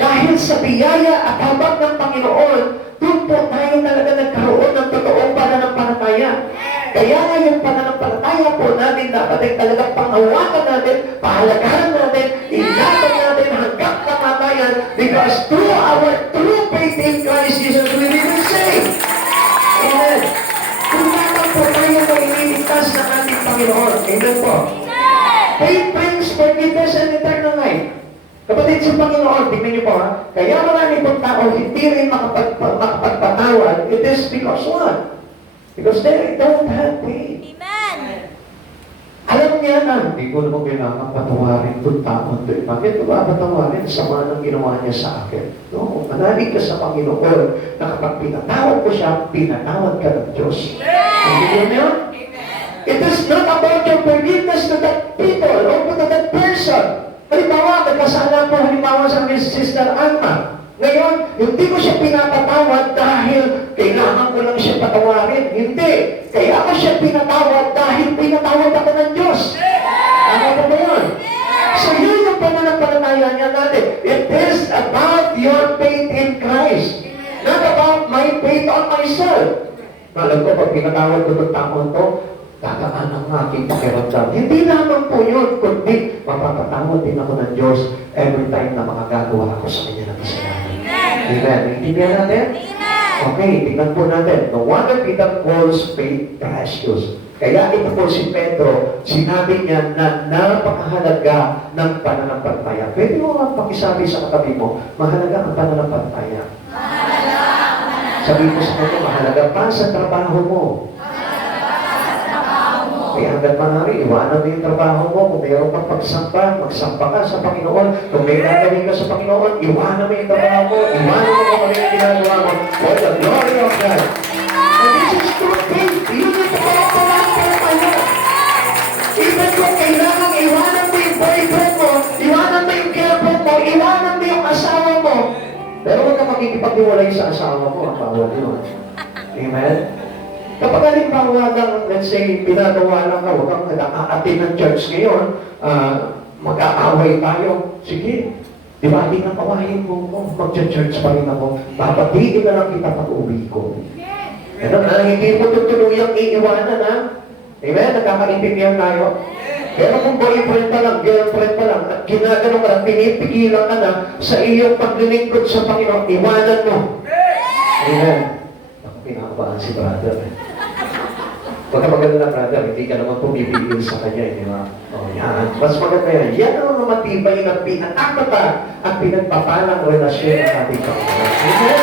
Dahil sa biyaya at habag ng Panginoon, doon po tayo talaga nagkaroon ng totoong pananampalataya. Kaya nga yung pananampalataya po natin dapat ay talagang panghawakan natin, pahalagahan natin, ilaban natin hanggang kamatayan because through our true faith in Christ Jesus, we will be saved. Amen. Kung lamang po tayo may iniligtas ng ating Panginoon. Amen po. Faith brings forgiveness and eternal life. Kapatid sa Panginoon, tingnan niyo po ha, kaya marami pong tao hindi rin makapagpatawad, it is because what? Because they don't have faith. Amen. Alam niya na, hindi ko naman kailangan patawarin kung taon doon. Bakit ko ba patawarin? Sama ng ginawa niya sa akin. No, manalig ka sa Panginoon na kapag pinatawad ko siya, pinatawad ka ng Diyos. Hindi mo yun? It is not about your forgiveness to that people or to that person. Halimbawa, nagkasala po halimbawa sa Sister Alma. Ngayon, hindi ko siya pinapatawad dahil kailangan ko lang siya patawarin. Hindi. Kaya ako siya pinatawad dahil pinatawad ako ng Diyos. Ano ba yun? So yun yung pananampalataya niya natin. It is about your faith in Christ. Not about my faith on myself. Alam ko, pag pinatawad ko ng taon to, tagaan ang aking pakiramdam. Hindi lamang po yun, kundi mapapatawad din ako ng Diyos every time na makagagawa ako sa Kanya ng kasalanan. Amen. Intindihan natin? Okay, tingnan po natin. No wonder Peter calls faith precious. Kaya ito po si Pedro, sinabi niya na napakahalaga ng pananampalataya. Pwede mo nga pakisabi sa katabi mo, mahalaga ang pananampalataya. Sabi mo sa kanya, mahalaga pa sa trabaho mo. Kaya hanggang maaari, iwanan mo yung trabaho mo. Kung mayroon kang pagsampa, magsampa ka sa Panginoon. Kung may gagawin ka sa Panginoon, iwanan mo yung trabaho mo. Iwanan mo kung ano yung ginagawa mo. For the glory of God. And this is true faith. Yun yung pananampalataya. Even kung kailangan iwanan mo yung boyfriend mo, iwanan mo yung girlfriend mo, iwanan mo yung asawa mo. Pero huwag ka makikipag-iwalay sa asawa mo. Ang bawal yun. Amen? Kapag halimbawa lang, let's say, pinagawa lang ka, huwag kang nakaatin ng church ngayon, mag-aaway tayo. Sige, di ba, di na pawahin mo ko, mag-church pa rin ako, babatiin na lang kita pag-uwi ko. Ano na, hindi mo tutuluyang iiwanan, ha? Amen? Nagkakaintindihan tayo? Pero kung boyfriend pa lang, girlfriend pa lang, at ginagano ka lang, pinipigilan ka na sa iyong paglilingkod sa Panginoon, iwanan mo. Amen? Ako, pinakabaan si brother. Huwag ka maganda, brother, hindi ka naman pumipigil sa kanya, di ba? O, yan. Mas maganda yan. Yan ang matibay na pinatatatag at pinagpapalang relasyon ng ating Panginoon. Amen?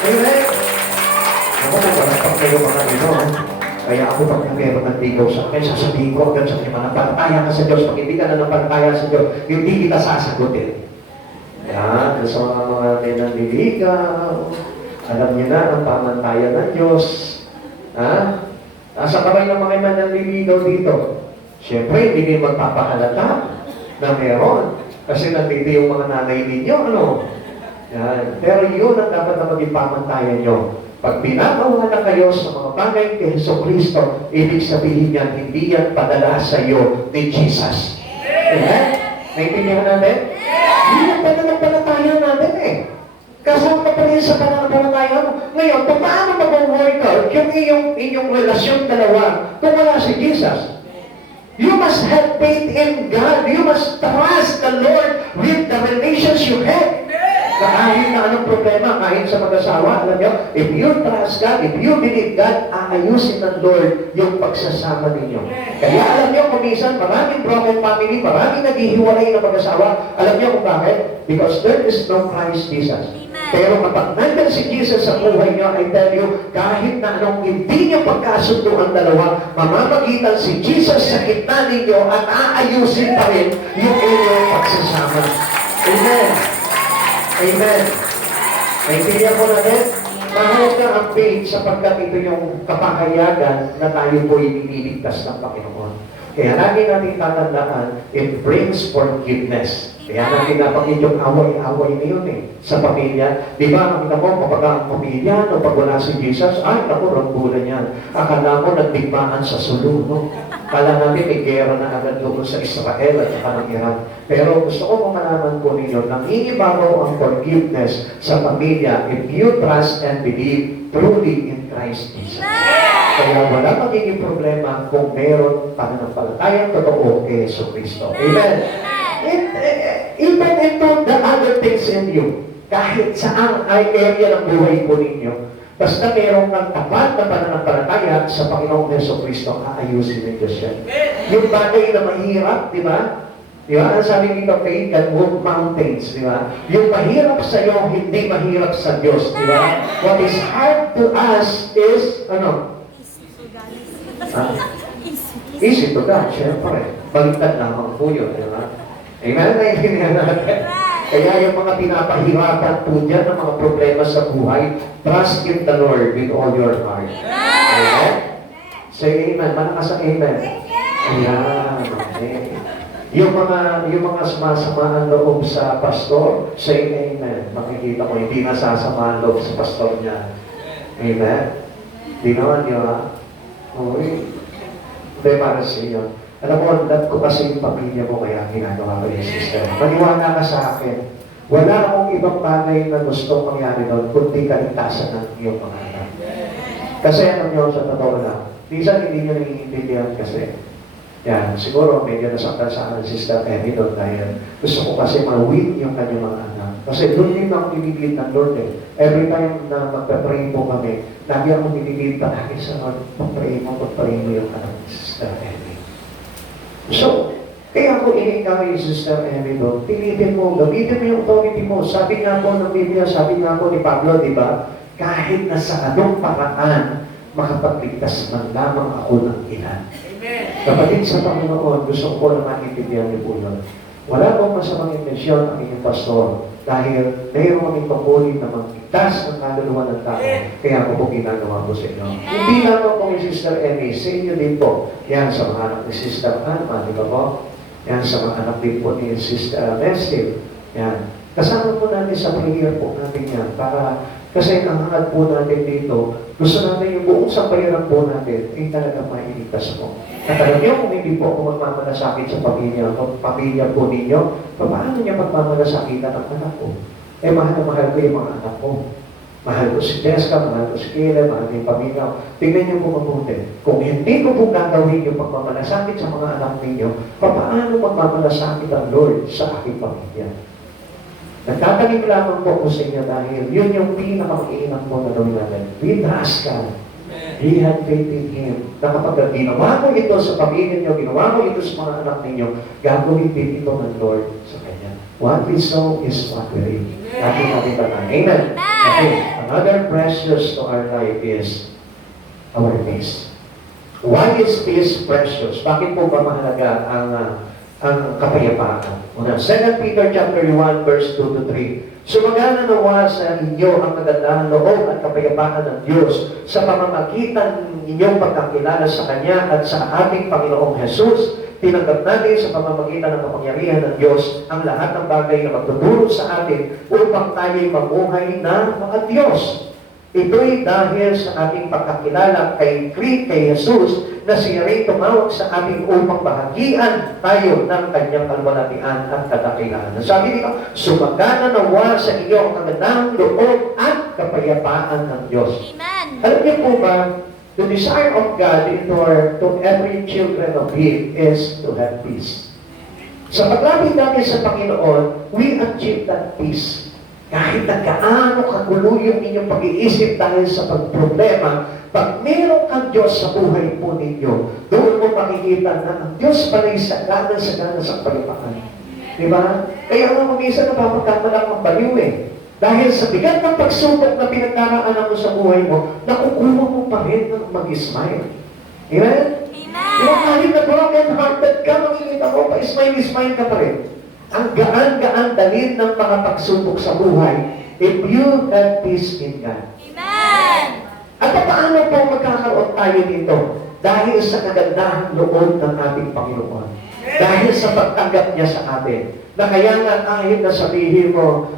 Amen? Ako, magpapag kayo mga ino. Kaya ako pag meron ng ligaw sa akin, sasabihin ko agad sa kanya, manampalataya ka sa Diyos. Pag hindi ka na nampalataya sa Diyos, hindi kita sasagutin. Yan. Sa mga nanliligaw, alam niyo na ang pamantayan ng Diyos. Ha? Nasa kamay ng mga nanliligaw dito. Siyempre, hindi kayo magpapahalata na meron. Kasi nandito yung mga nanay ninyo, ano? Yan. Pero yun ang dapat na maging pamantayan nyo. Pag pinagawa na kayo sa mga bagay kay Jesucristo, ibig sabihin yan, hindi yan padala sa iyo ni Jesus. Amen? Naintindihan natin? Hindi yan pananampalataya natin eh. Kasama pa rin sa pananampalataya mo. Ngayon, paano mag-work out yung inyong relasyon dalawa kung wala si Jesus? You must have faith in God. You must trust the Lord with the relations you have. Kahit na anong problema, kahit sa mag-asawa, alam niyo, if you trust God, if you believe God, aayusin ng Lord yung pagsasama ninyo. Kaya alam niyo, kung minsan, maraming broken family, maraming naghihiwalay na mag-asawa, alam niyo kung bakit? Because there is no Christ Jesus. Pero kapag nandun si Jesus sa buhay niyo, I tell you, kahit na anong hindi niyo pagkasundo ang dalawa, mamamagitan si Jesus sa gitna ninyo at aayusin pa rin yung inyong pagsasama. Amen. Amen. Naintindihan ko natin? Mahalaga ang faith sapagkat ito yung kapahayagan na tayo po iniligtas ng Panginoon. Kaya lagi natin tatandaan, it brings forgiveness. Kaya natin napanggit yung away-away na yun eh, sa pamilya. Di ba, nakita mo, kapag ang pamilya, no, pag wala si Jesus, ay, naku, rambulan yan. Akala mo, nagdigmaan sa Sulu, no? Kala natin, may gera na agad doon sa Israel at saka ng Iran. Pero gusto ko kung malaman po ninyo, nangingibabaw ang forgiveness sa pamilya if you trust and believe truly in Christ Jesus. Kaya wala magiging problema kung meron pananampalatayang totoo kay Jesucristo. Amen? Even into the other things in you, kahit saan ay area ng buhay po ninyo, basta meron kang tapat na pananampalataya sa Panginoong Jesucristo, aayusin ng Diyos yan. Yung bagay na mahirap, di ba? Di ba? Ang sabi dito, faith can move mountains, di ba? Yung mahirap sa iyo, hindi mahirap sa Diyos, di ba? What is hard to us is, ano? Easy to God, syempre. Baliktad lamang po yun, di ba? Amen? Naintindihan natin. Kaya yung mga pinapahirapan po dyan ng mga problema sa buhay, trust in the Lord with all your heart. Amen? Say amen. Malakas ang amen. Ayan. Okay. Yung mga sumasama ang loob sa pastor, say amen. Makikita ko, hindi nasasama ang loob sa pastor niya. Amen? Di naman nyo ha? Okay. Hindi para sa inyo. Alam mo, love ko kasi yung pamilya mo kaya ginagawa ko yung sister. Maniwala ka sa akin. Wala akong ibang bagay na gustong mangyari doon kundi kaligtasan ng iyong mga anak. Kasi ano nyo sa totoo lang, minsan hindi nyo naiintindihan kasi. Yan, siguro medyo nasaktan sa akin si Sister Emmy doon dahil gusto ko kasi ma-win yung kanyang mga anak. Kasi doon din ako nililid ng Lord eh. Every time na magpa-pray po kami, lagi ako nililid palagi sa Lord, pag-pray mo yung anak ni Sister Emmy. So, kaya ako in-encourage Sister Emmy doon, pilitin mo, gamitin mo yung authority mo. Sabi nga po ng Biblia, sabi nga po ni Pablo, di ba? Kahit na sa anong paraan, makapagligtas man lamang ako ng ilan. Kapatid sa Panginoon, gusto ko po na maintindihan niyo po yun. Wala pong masamang intensyon ang inyong pastor dahil mayroon kaming papuri na magligtas ng kaluluwa ng tao. Kaya ako po ginagawa ko sa inyo. Hindi lang po ni Sister Emmy, sa inyo din po. Yan sa mga anak ni Sister Alma, di ba po? Yan sa mga anak din po ni Sister Mestil. Yan. Kasama po natin sa prayer po natin yan para kasi ang hangad po natin dito, gusto natin yung buong sampayaran po natin ay talagang mailigtas mo. At alam niyo, kung hindi po ako magmamalasakit sa pamilya po ninyo, paano niya magmamalasakitan ang anak ko? Eh, mahal na mahal ko yung mga anak ko. Mahal ko si Jessica, mahal ko si Kayla, mahal ko yung pamilya ko. Tingnan niyo po mabuti. Kung hindi ko po gagawin yung pagmamalasakit sa mga anak ninyo, paano magmamalasakit ang Lord sa aking pamilya? Nagtatanim lamang po ko sa inyo dahil yun yung pinakamainam po na gawin natin. We trust God. We have faith in Him. Na kapag ginawa mo ito sa pamilya niyo, ginawa mo ito sa mga anak ninyo, gagawin din ito ng Lord sa Kanya. What we sow is what we reap. Natin natin tanan. Amen. Okay. Another precious to our life is our peace. Why is peace precious? Bakit po ba mahalaga ang kapayapaan? Una, 2 Peter chapter 1, verse 2 to 3. Sumagana nawa sa inyo ang magandang loob at kapayapaan ng Diyos sa pamamagitan inyong pagkakilala sa Kanya at sa ating Panginoong Jesus. Tinanggap natin sa pamamagitan ng kapangyarihan ng Diyos ang lahat ng bagay na magtuturo sa atin upang tayo'y mamuhay na mga Diyos. Ito'y dahil sa ating pagkakilala kay Jesus na siya rin tumawag sa ating upang bahagian tayo ng kanyang kalwalatian at kadakilaan. Sabi dito, sumagana nawa sa iyo ang kagandang loob at kapayapaan ng Diyos. Amen. Alam niyo po ba, the desire of God to every children of Him is to have peace. Sa paglapit natin sa Panginoon, we achieve that peace. Kahit na gaano kagulo yung inyong pag-iisip dahil sa pagproblema, pag meron kang Diyos sa buhay po ninyo, doon mo makikita na ang Diyos pala'y sagana sa kapayapaan. Diba? Kaya nga minsan napapagkamalang ang baliw eh. Dahil sa bigat ng pagsubok na pinagdaraanan mo sa buhay mo, nakukuha mo pa rin ng mag-smile. Amen? Diba kahit na broken-hearted ka, makikita mo pa, smile ka pa rin. Ang gaan-gaan dalhin ng mga pagsubok sa buhay if you have peace in God. Amen. At paano po magkakaroon tayo dito? Dahil sa kagandahan loob ng ating Panginoon. Dahil sa pagtanggap niya sa atin. Na kaya nga kahit na sabihin mo,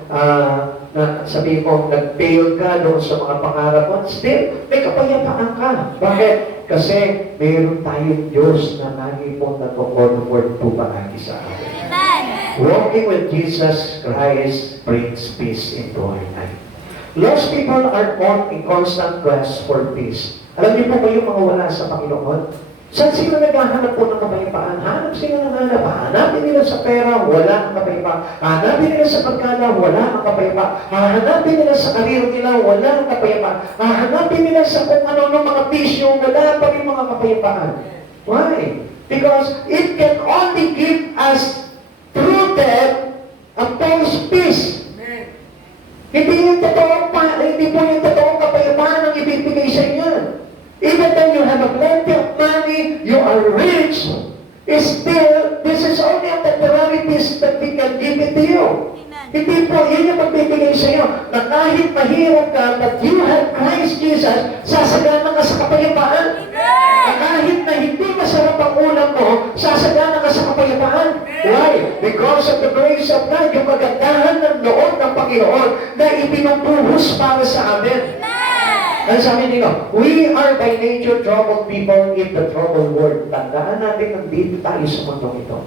nag-fail ka doon sa mga pangarap mo, still, may kapayapaan ka. Bakit? Kasi mayroon tayong Diyos na lagi po nag-comfort po palagi sa atin. Walking with Jesus Christ brings peace into our life. Lost people are on a constant quest for peace. Alam niyo po ba yung mga wala sa Panginoon? Saan sila naghahanap po ng kapayapaan? Hanap sila ng hanap. Hanapin nila sa pera, wala ang kapayapaan. Hanapin nila sa pagkala, wala ang kapayapaan. Hanapin nila sa karir nila, wala ang kapayapaan. Hanapin nila sa kung ano ng mga bisyo, wala pa rin mga kapayapaan. Why? Because it can only give us through them a false peace. Hindi po yung totoong kapayapaan ang ibibigay sa inyo. Even though you have a plenty of money, you are rich, still, this is only a temporary peace that we can give it to you. Hindi po, yun yung magbibigay sa iyo. Na kahit mahirap ka, that you have Christ Jesus, sasagana ka sa kapayapaan. Na kahit na hindi masarap ang ulam mo, sasagana ka sa kapayapaan. Why? Because of the grace of God, yung magandahan ng loob ng Panginoon na ipinagbuhos para sa amin. Ano sabi dito? We are by nature troubled people in the troubled world. Tandaan natin, nandito tayo sa mundong ito.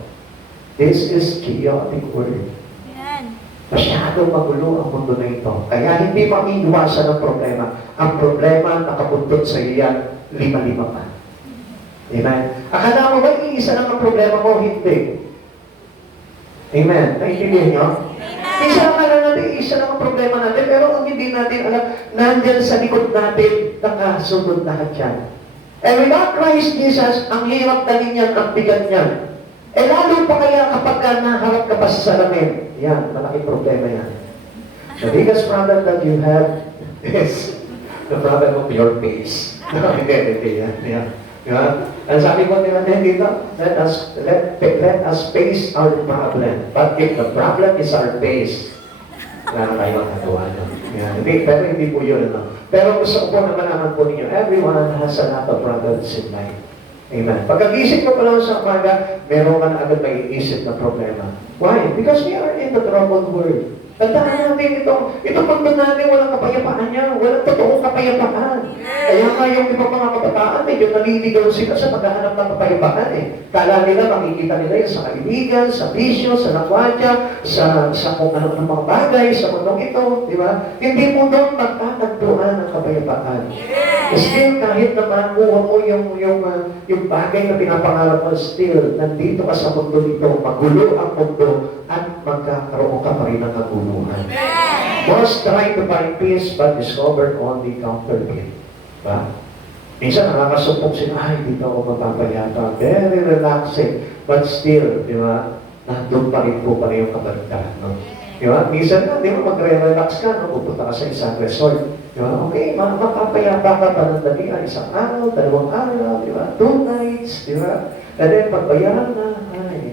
This is chaotic world. Amen. Masyadong magulo ang mundo na ito. Kaya hindi maiiwasan ang problema. Ang problema nakabuntot sa iyo yan, lima-lima pa. Amen? Akala mo ba iisa lang ang problema mo? Hindi. Amen? Naintindihan niyo? Isa akala natin, isa lang ang problema natin, pero ang hindi natin alam, nandyan sa likod natin, nakasunod lahat yan. And without Christ Jesus, ang hirap dalhin yan, ang bigat niyan. Eh lalo pa kaya kapag ka naharap ka pa sa salamin, yan, malaking problema yan. The biggest problem that you have is the problem of your face. Hindi yan. Yeah. Yeah. Ang sabi ko nila dito, let us face our problem. But if the problem is our face, wala na tayong magagawa. Yeah. Pero hindi po yun. Pero gusto ko po na malaman po ninyo, everyone has a lot of problems in life. Amen. Pagkagisip ko pa lang sa umaga, meron ka na agad may iisip na problema. Why? Because we are in the troubled world. Tandaan natin itong mundo natin, walang kapayapaan niya, walang totoong kapayapaan. Kaya nga yung ibang mga kabataan, medyo naliligaw sila sa paghahanap ng kapayapaan eh. Kala nila, makikita nila yun sa kaibigan, sa bisyo, sa lakwadya, sa kung ano ng mga bagay, sa mundong ito, di ba? Hindi mo doon magtatagpuan ng kapayapaan. Still, kahit na makuha mo yung bagay na pinapangarap mo, still, nandito ka sa mundo nito, magulo ang mundo, at magkakaroon ka pa rin ng kaguluhan. Most try to find peace, but discover only counterfeit. Ba? Minsan nakakasumpong sila, ay, dito ako magpapayapa. Very relaxing. But still, di ba, nandun pa rin yung kabalitaan. No? Di ba? Minsan na, di ba, magre-relax ka, no? Pupunta ka sa isang resort. Di ba? Okay, makapayapa ka pa ng dalian, isang araw, 2 araw, di ba? 2 nights, di ba? And then, pagbayaran na, ay,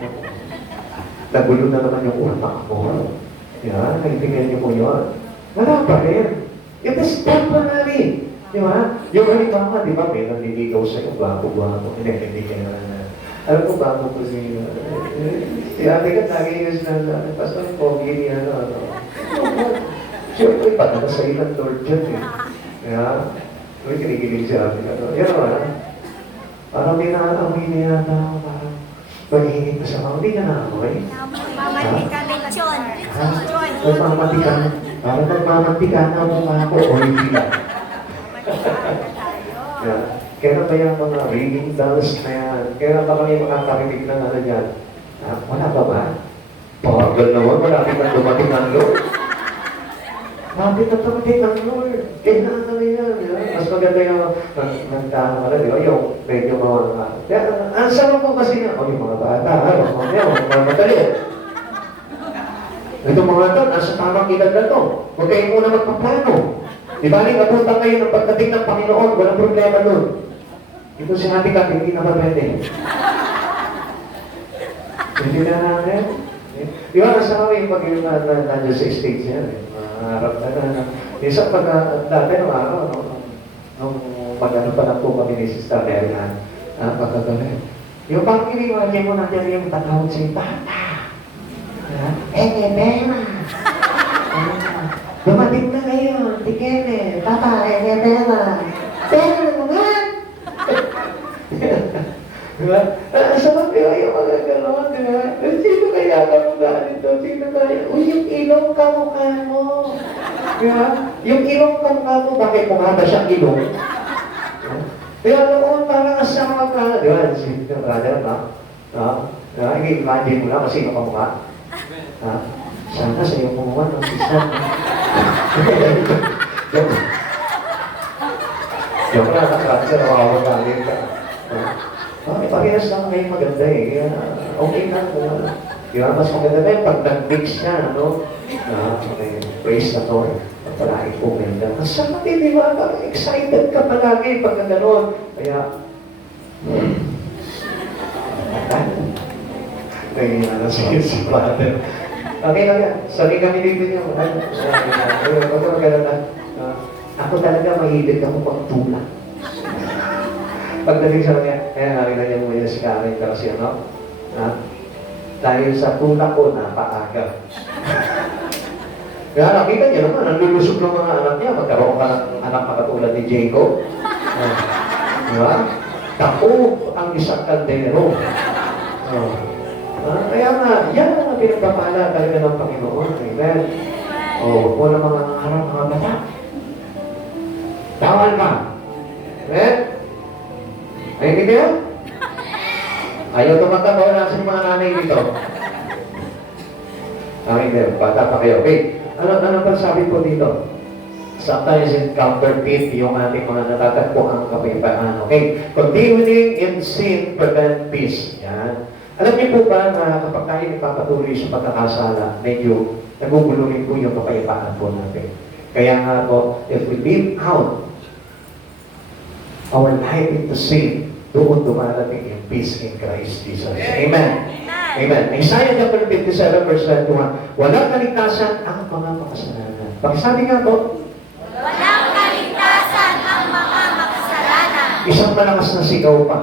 nagulo na naman yung utak mo. Yan, naitingnan niyo po yun. Wala pa rin. It is temporary. Di ba? Yung halimbawa, di ba, may nanliligaw sa'yo, gwapo-gwapo. Hindi ka na. Alam ko, bago ko si Ate ka, naging na, Pastor, pogi niya, Siyempre, patala sa ilang Lord dyan eh. Kaya, may kinikilig siya. Yan naman, parang may naamoy niya na parang pag-iinit na sa mga, hindi ka naamoy. Mamatika na lechon. Nagmamatikan. Parang nagmamatikan ang mukha ko o hindi lang. Kaya ba yung mga ringing bells na yan? Kaya ba kami makakarinig ng ano yan? Wala ba ba? Pagal naman, malapit na dumating ang Lord. Malapit na dumating ang Lord. Kailangan na yan. Mas maganda yung di ba? Yung medyo mga... Ang sarap ko kasi nga, yung mga bata, mga madali. Itong mga ito, nasa tamang edad na ito. Huwag kayo muna magpaplano. Di ba, napunta kayo ng pagdating ng Panginoon, walang problema doon. Ito sinabi ka, hindi na pwede. Hindi na natin. Di ba, nasa kami pag yung nandiyan sa stage niya, harap na. Minsan pag dati nung araw, nung mag-ano pa lang po kami ni Sister Mary pagkagabi. Yung parang iniwagin mo natin yung tatawag sa'yo, Tata! Bena! Dumating na ngayon, Tikene, Tata, Bena! Bena naman! Diba? Sarap yung mga gano'n, diba? Sino kaya ka mo ganito? Sino kaya? Uy, yung ilong kamukha mo! Diba? Yung ilong kamukha mo, bakit mukha ba siyang ilong? Diba, noon parang asawa ka. Diba, si brother, i-imagine mo lang kung sino kamukha. Sana sa iyo kumuha ng sister. Joke na, nakakasya, nakakagaling ka. Parehas lang ngayon maganda eh. Kaya okay na. Di ba? Mas maganda na yung pag nag-mix siya, ano? Praise the Lord. Palagi po ganda. Ang sarap eh, di ba? Excited ka palagi pag gano'n. Kaya, kaya na si Father. Okay lang yan. Sali kami dito niya. Ako talaga mahilig ako pagtulak. Pagdating sa kanya, nakita niya mo yun si Karen kasi ano? Dahil sa tulak ko, napaaga. Kaya nakita niyo naman, nanlulusog ng mga anak niya, magkaroon ka ng anak na katulad ni Jacob. Diba? Taob ang isang kaldero. Kaya nga, yan ang pinagpapala talaga ng Panginoon. Amen. Huwag mo na mga harap, mga bata. Tawal ka. Amen? Ay, hindi kayo? Ayaw tumatabaw na sa mga nanay dito. Hindi. Bata pa kayo. Okay. Ano pa sabi ko dito? Sometimes in counterfeit yung ating mga natatagpo ang kapayapaan. Okay? Continuing in sin prevent peace. Yan. Alam niyo po ba na kapag tayo nagpapatuloy sa pagkakasala, medyo naguguluhin po yung kapayapaan po natin. Kaya nga po, if we live out our life into sin, doon dumarating yung peace in Christ Jesus. Amen. Amen. Isaiah chapter 57 verse 21, walang kaligtasan ang mga makasalanan. Pakisabi nga po, Walang kaligtasan ang mga makasalanan. isang malakas na sigaw pa.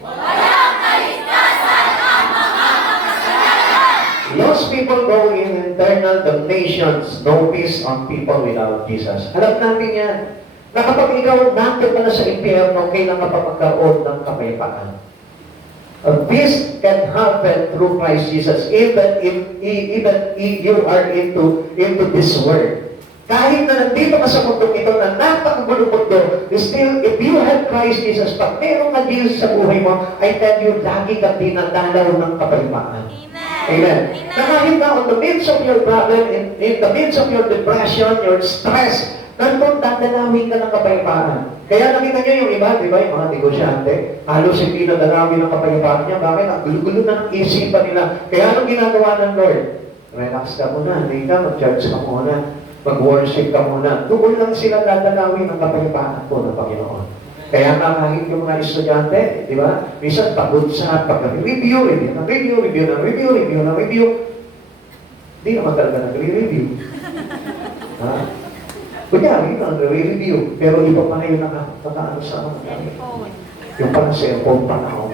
Walang kaligtasan ang mga makasalanan. Lost people go in eternal damnations, no peace on people without Jesus. Alam natin yan, na kapag ikaw nandun ka na sa impyerno, kailangan ka pa magkaroon ng kapayapaan. Peace can happen through Christ Jesus, even if you are into this world. Kahit na nandito ka sa mundo ito na napakagulong mundo, still, if you have Christ Jesus, pag meron ka Jesus sa buhay mo, I tell you, lagi kang dinadalaw ng kapayapaan. Amen. Na kahit na on the midst of your problem, in the midst of your depression, your stress, nandun dadalawin ka ng kapayapaan. Kaya nakita niyo yung iba, di ba, yung mga negosyante, halos hindi na dalawin ng kapayapaan niya. Bakit? Ang gulo-gulo na ng isipan nila. Kaya anong ginagawa ng Lord? Relax ka muna, hindi ka, mag-church ka muna, mag-worship ka muna. Doon lang sila dadalawin ng kapayapaan po ng Panginoon. Kaya nga kahit yung mga estudyante, di ba, minsan pagod sa pag-review, review ng review, review ng review, review ng review. Hindi naman talaga nag-review. Ha? Kunyari, nag-review, pero iba pa na yung nakaano sa yung parang cellphone pa na ako.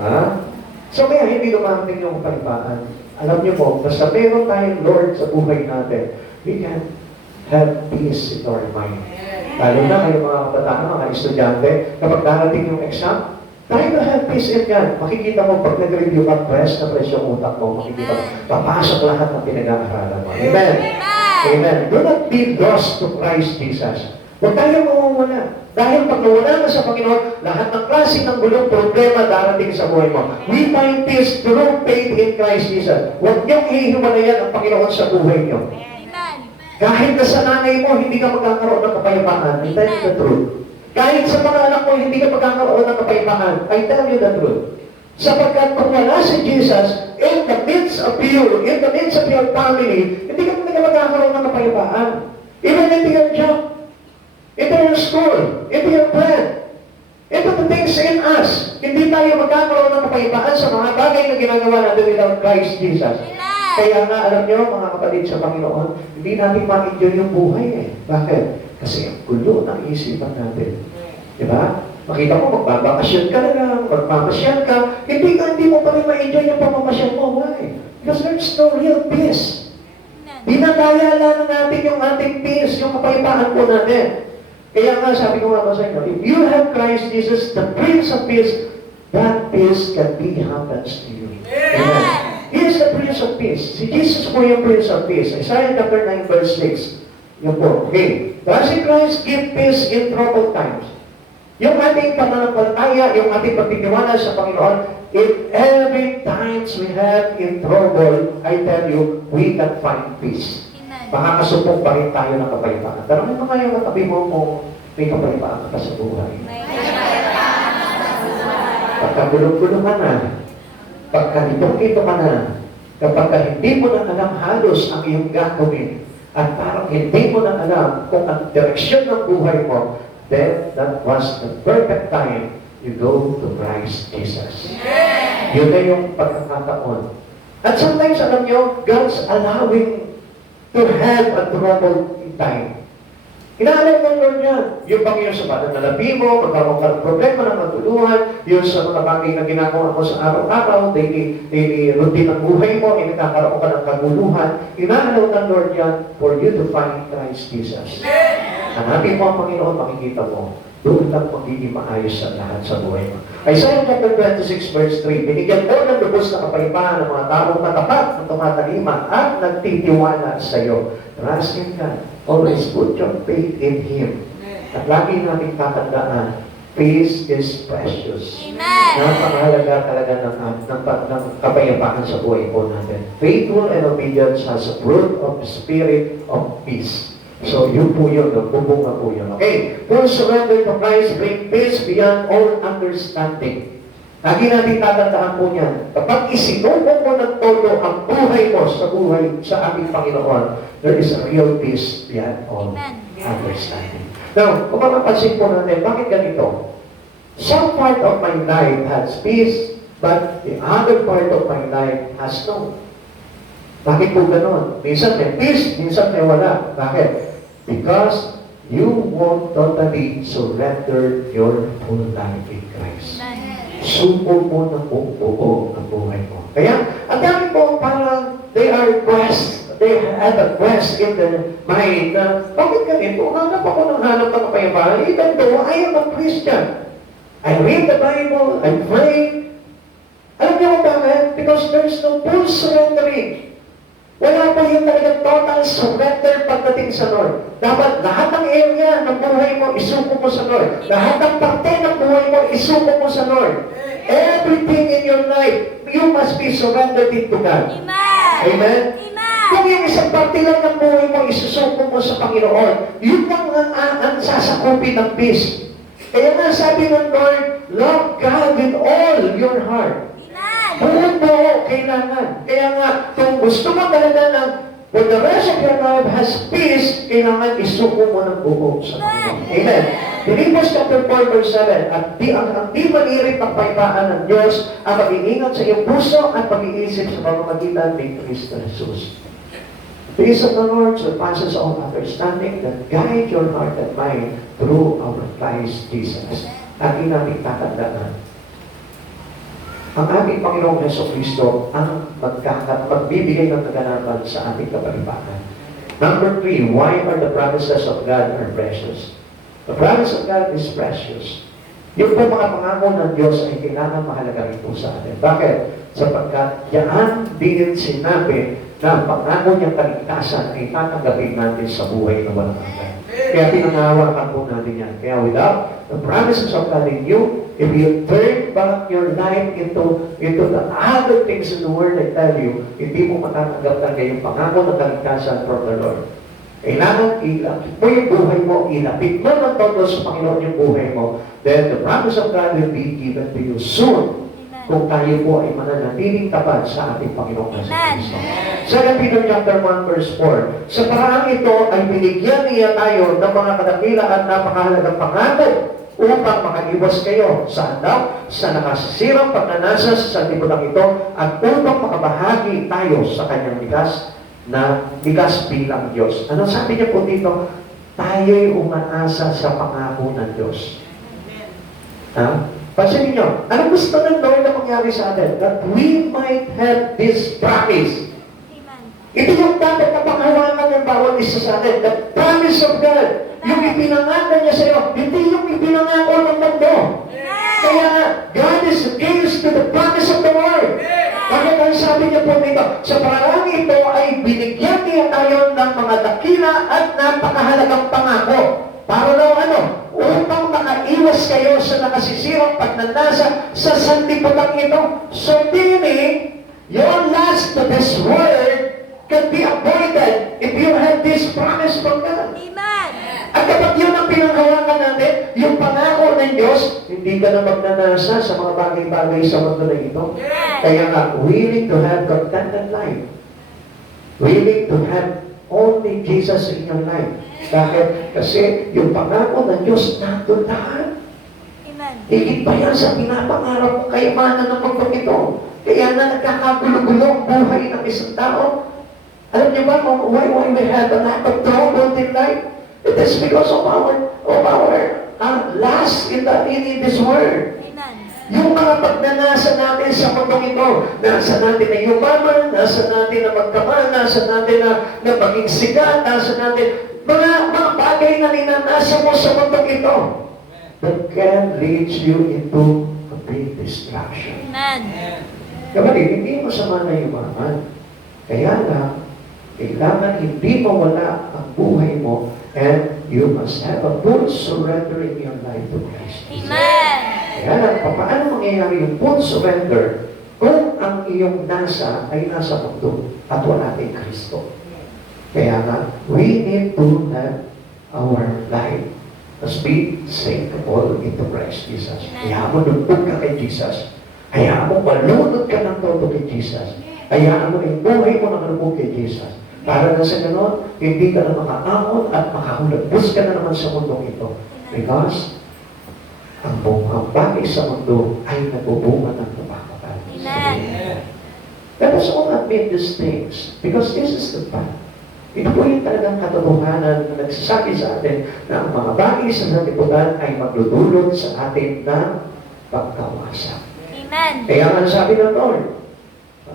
Ha? So kaya hindi dumating yung kapayapaan. Alam niyo po, basta meron tayong Lord sa buhay natin, we can have peace in our mind. Lalo na kayo mga kabataan, mga estudyante, kapag darating yung exam, tayo na have peace in God. Makikita mo, pag nag-review ka, press na press yung utak mo, makikita mo, papasok lahat ng pinag-aaralan mo. Amen. Amen. Do not be lost to Christ Jesus. Huwag tayo mawawala. Dahil pag nawala na sa Panginoon, lahat ng klase ng gulong problema darating sa buhay mo. We find peace through faith in Christ Jesus. Huwag niyong hihiwalayan ang Panginoon sa buhay niyo. Kahit na sa nanay mo, hindi ka magkakaroon ng kapayapaan. I tell you the truth. Kahit sa mga anak mo, hindi ka magkakaroon ng kapayapaan. I tell you the truth. Sapagkat kung wala si Jesus, in the midst of you, in the midst of your family, hindi ka magkakaroon ng kapayapaan. Even into your job, into your school, into your friend, into the things in us, hindi tayo magkakaroon ng kapayapaan sa mga bagay na ginagawa natin without Christ Jesus. Kaya nga, alam niyo, mga kapatid sa Panginoon, hindi natin ma-enjoy yung buhay eh. Bakit? Kasi ang gulo ng isipan natin. Diba? Makita mo, magbabakasyon ka na, magmamasyal ka, hindi mo pa rin ma-enjoy yung pamamasyal mo. Why? Because there's no real peace. Dinadayala na natin yung ating peace, yung kapayapaan po natin. Kaya nga, sabi ko nga ba sa inyo, if you have Christ Jesus, the Prince of Peace, that peace can be happens to you. Amen. He is the Prince of Peace. Si Jesus po yung Prince of Peace. Isaiah chapter 9 verse 6. Yan po. Okay. Does Christ give peace in troubled times? Yung ating pananampalataya, yung ating pagtitiwala sa Panginoon, if every times we have in trouble, I tell you, we can find peace. Makakasupong pa rin tayo ng kapayapaan. Pero ano kaya katabi mo kung may kapayapaan ka sa buhay? Pagkagulong-gulong ka na, pagkalito-kito ka na, kapag hindi mo na alam halos ang iyong gagawin, at parang hindi mo na alam kung ang direksyon ng buhay mo, then that was the perfect time you go to Christ Jesus. Yun na yung pagkakataon. At sometimes, alam nyo, God's allowing to have a troubled time. Inaalam ng Lord yan. Yung Panginoon sa pananalapi mo, magkaroon ka ng problema ng matuluhan, yung sa mga bagay na ginagawa mo sa araw-araw, daily routine ng buhay mo, nagkakaroon ka ng kaguluhan. Inaalam ng Lord yan for you to find Christ Jesus. Hanapin mo ang Panginoon, makikita mo. Doon lang magiging maayos ang lahat sa buhay mo. Isaiah chapter 26 verse 3, binigyan mo ng lubos na kapayapaan ng mga taong matapat na tumatalima at nagtitiwala sa iyo. Trust in God. Always put your faith in Him. At lagi natin tatandaan, peace is precious. Amen. Napakahalaga talaga ng kapayapaan sa buhay po natin. Faithful and obedience has a fruit of the spirit of peace. So, yun po yun, nagbubunga po yun. Okay, full surrender to Christ bring peace beyond all understanding. Lagi natin tatandaan po niyan, kapag isinubo mo ng todo ang buhay mo sa ating Panginoon, there is a real peace beyond all understanding. Now, kung mapapansin po natin, bakit ganito? Some part of my life has peace, but the other part of my life has no. Bakit po ganon? Minsan may peace, minsan may wala. Bakit? Because you won't totally surrender your full life in Christ. Suko mo ng buo ang buhay mo. Kaya, ang dami po parang they are blessed. They have a quest in the mind na, bakit ganito? Hanap ako ng hanap ng kapayapaan. Even though I am a Christian. I read the Bible, I pray. Alam niyo kung bakit? Because there's no full surrendering. Wala pa yung talagang total surrender pagdating sa Lord. Dapat lahat ng area ng buhay mo, isuko mo sa Lord. Lahat ng parte ng buhay mo, isuko mo sa Lord. Everything in your life, you must be surrendered to God. Amen. Amen? Amen. Kung yung isang parte lang ng buhay mo, isusuko mo sa Panginoon, yun lang ang sasakupin ng peace. Kaya nga sabi ng Lord, love God with all your heart. Buo-buo, kailangan. Kaya nga, kung gusto mo talaga ng for the rest of your life has peace, kailangan isuko mo ng buo sa Panginoon. Amen. Philippians chapter 4 verse 7, at ang di manirit ng kapayapaan ng Diyos ang mag-iingat sa iyong puso at pag-iisip sa pamamagitan ni Kristo Jesus. Peace of the Lord surpasses all understanding that guide your heart and mind through our Christ Jesus. At natin tatandaan, ang ating Panginoong Jesucristo ang magbibigay ng kaganapan sa ating kapaliparan. Number 3, why are the promises of God are precious? The promise of God is precious. Yung po mga pangako ng Diyos ay kailangan mahalaga rin po sa atin. Bakit? Sapagkat yan din sinabi na ang pangako niyang kaligtasan ay tatanggapin natin sa buhay na walang hanggan. Kaya pinangawakan po natin yan. Kaya without the promises of God in you, if you turn back your life into the other things in the world, I tell you, hindi mo matatanggap talaga yung pangako ng kaligtasan from the Lord. Kailangan ilapit mo yung buhay mo, ilapit mo ng todo sa Panginoon yung buhay mo, then the promise of God will be given to you soon. Kung tayo po ay mananatiling tapat sa ating Panginoong Jesucristo. 2 Peter chapter 1 verse 4. Sa paraang ito ay binigyan niya tayo ng mga kadakila at napakahalagang pangako upang makaiwas kayo sa daw sa nakasisirang pagnanasa sa sanlibutan ito at upang makabahagi tayo sa kanyang bigas bilang Diyos. Ano sabi niya po dito? Tayo'y umaasa sa pangako ng Diyos. Ha? Pansinin nyo, anong gusto ng Lord na mangyari sa atin? That we might have this promise. Ito yung dapat na panghawakan ng bawat isa sa atin. The promise of God. Yung ipinangako niya sa iyo, hindi yung ipinangako ng mundo. Kaya God is against to the promise of the Lord. Bakit ang sabi niya po dito? Sa paraang ito ay binigyan niya tayo ng mga dakila at napakahalagang pangako. Para daw ano? Upang makaiwas kayo sa nakasisirang pagnanasa sa sanlibutan ito. So meaning, your last to this world can be avoided if you have this promise from God. Amen. At kapag yun ang pinanghawakan natin, yung pangako ng Diyos, hindi ka na magnanasa sa mga bagay-bagay sa mundo na ito. Kaya nga, willing to have contented life. Willing to have only Jesus in your life. Bakit? Kasi yung pangako ng Diyos nandun lahat. Higit pa yan sa pinapangarap ng kayamanan ng mundo ito. Kaya na nagkakagulo-gulo ang buhay ng isang tao. Alam niyo ba kung why we have a lot of trouble in life? It is because of our lust in this world. Amen. Yung mga pagnanasa natin sa mundong ito, nasa natin na yumaman, nasa natin na magkamal, nasa natin na maging sikat, nasa natin, mga bagay na ninanasa mo sa mundong ito, that can lead you into a big distraction. Amen. Kapatid, hindi masama na yumaman. Kaya lang, kailangan hindi mawala ang buhay mo and you must have a full surrender in your life to Christ. Amen. Kaya lang, paano mangyayari yung full surrender kung ang iyong nasa ay nasa mundo at wala kay Kristo? Kaya nga, we need to have our life must be sanctified into Christ Jesus. Kaya mo lugtog ka kay Jesus. Kaya mo malunod ka ng todo kay Jesus. Kaya mo yung buhay mo na kalubog kay Jesus. Para na sa ganon, hindi ka na makaamon at makahulagbos ka na naman sa mundong ito. Because ang buong bagay sa mundo ay nagbubunga ng kapakapan. Amen. Let us all admit these things because this is the fact. Ito po yung talagang katotohanan na nagsasabi sa atin na ang mga bagay sa sanlibutan ay magdudulot sa atin ng pagkawasak. Amen. Kaya nga sabi ng Lord,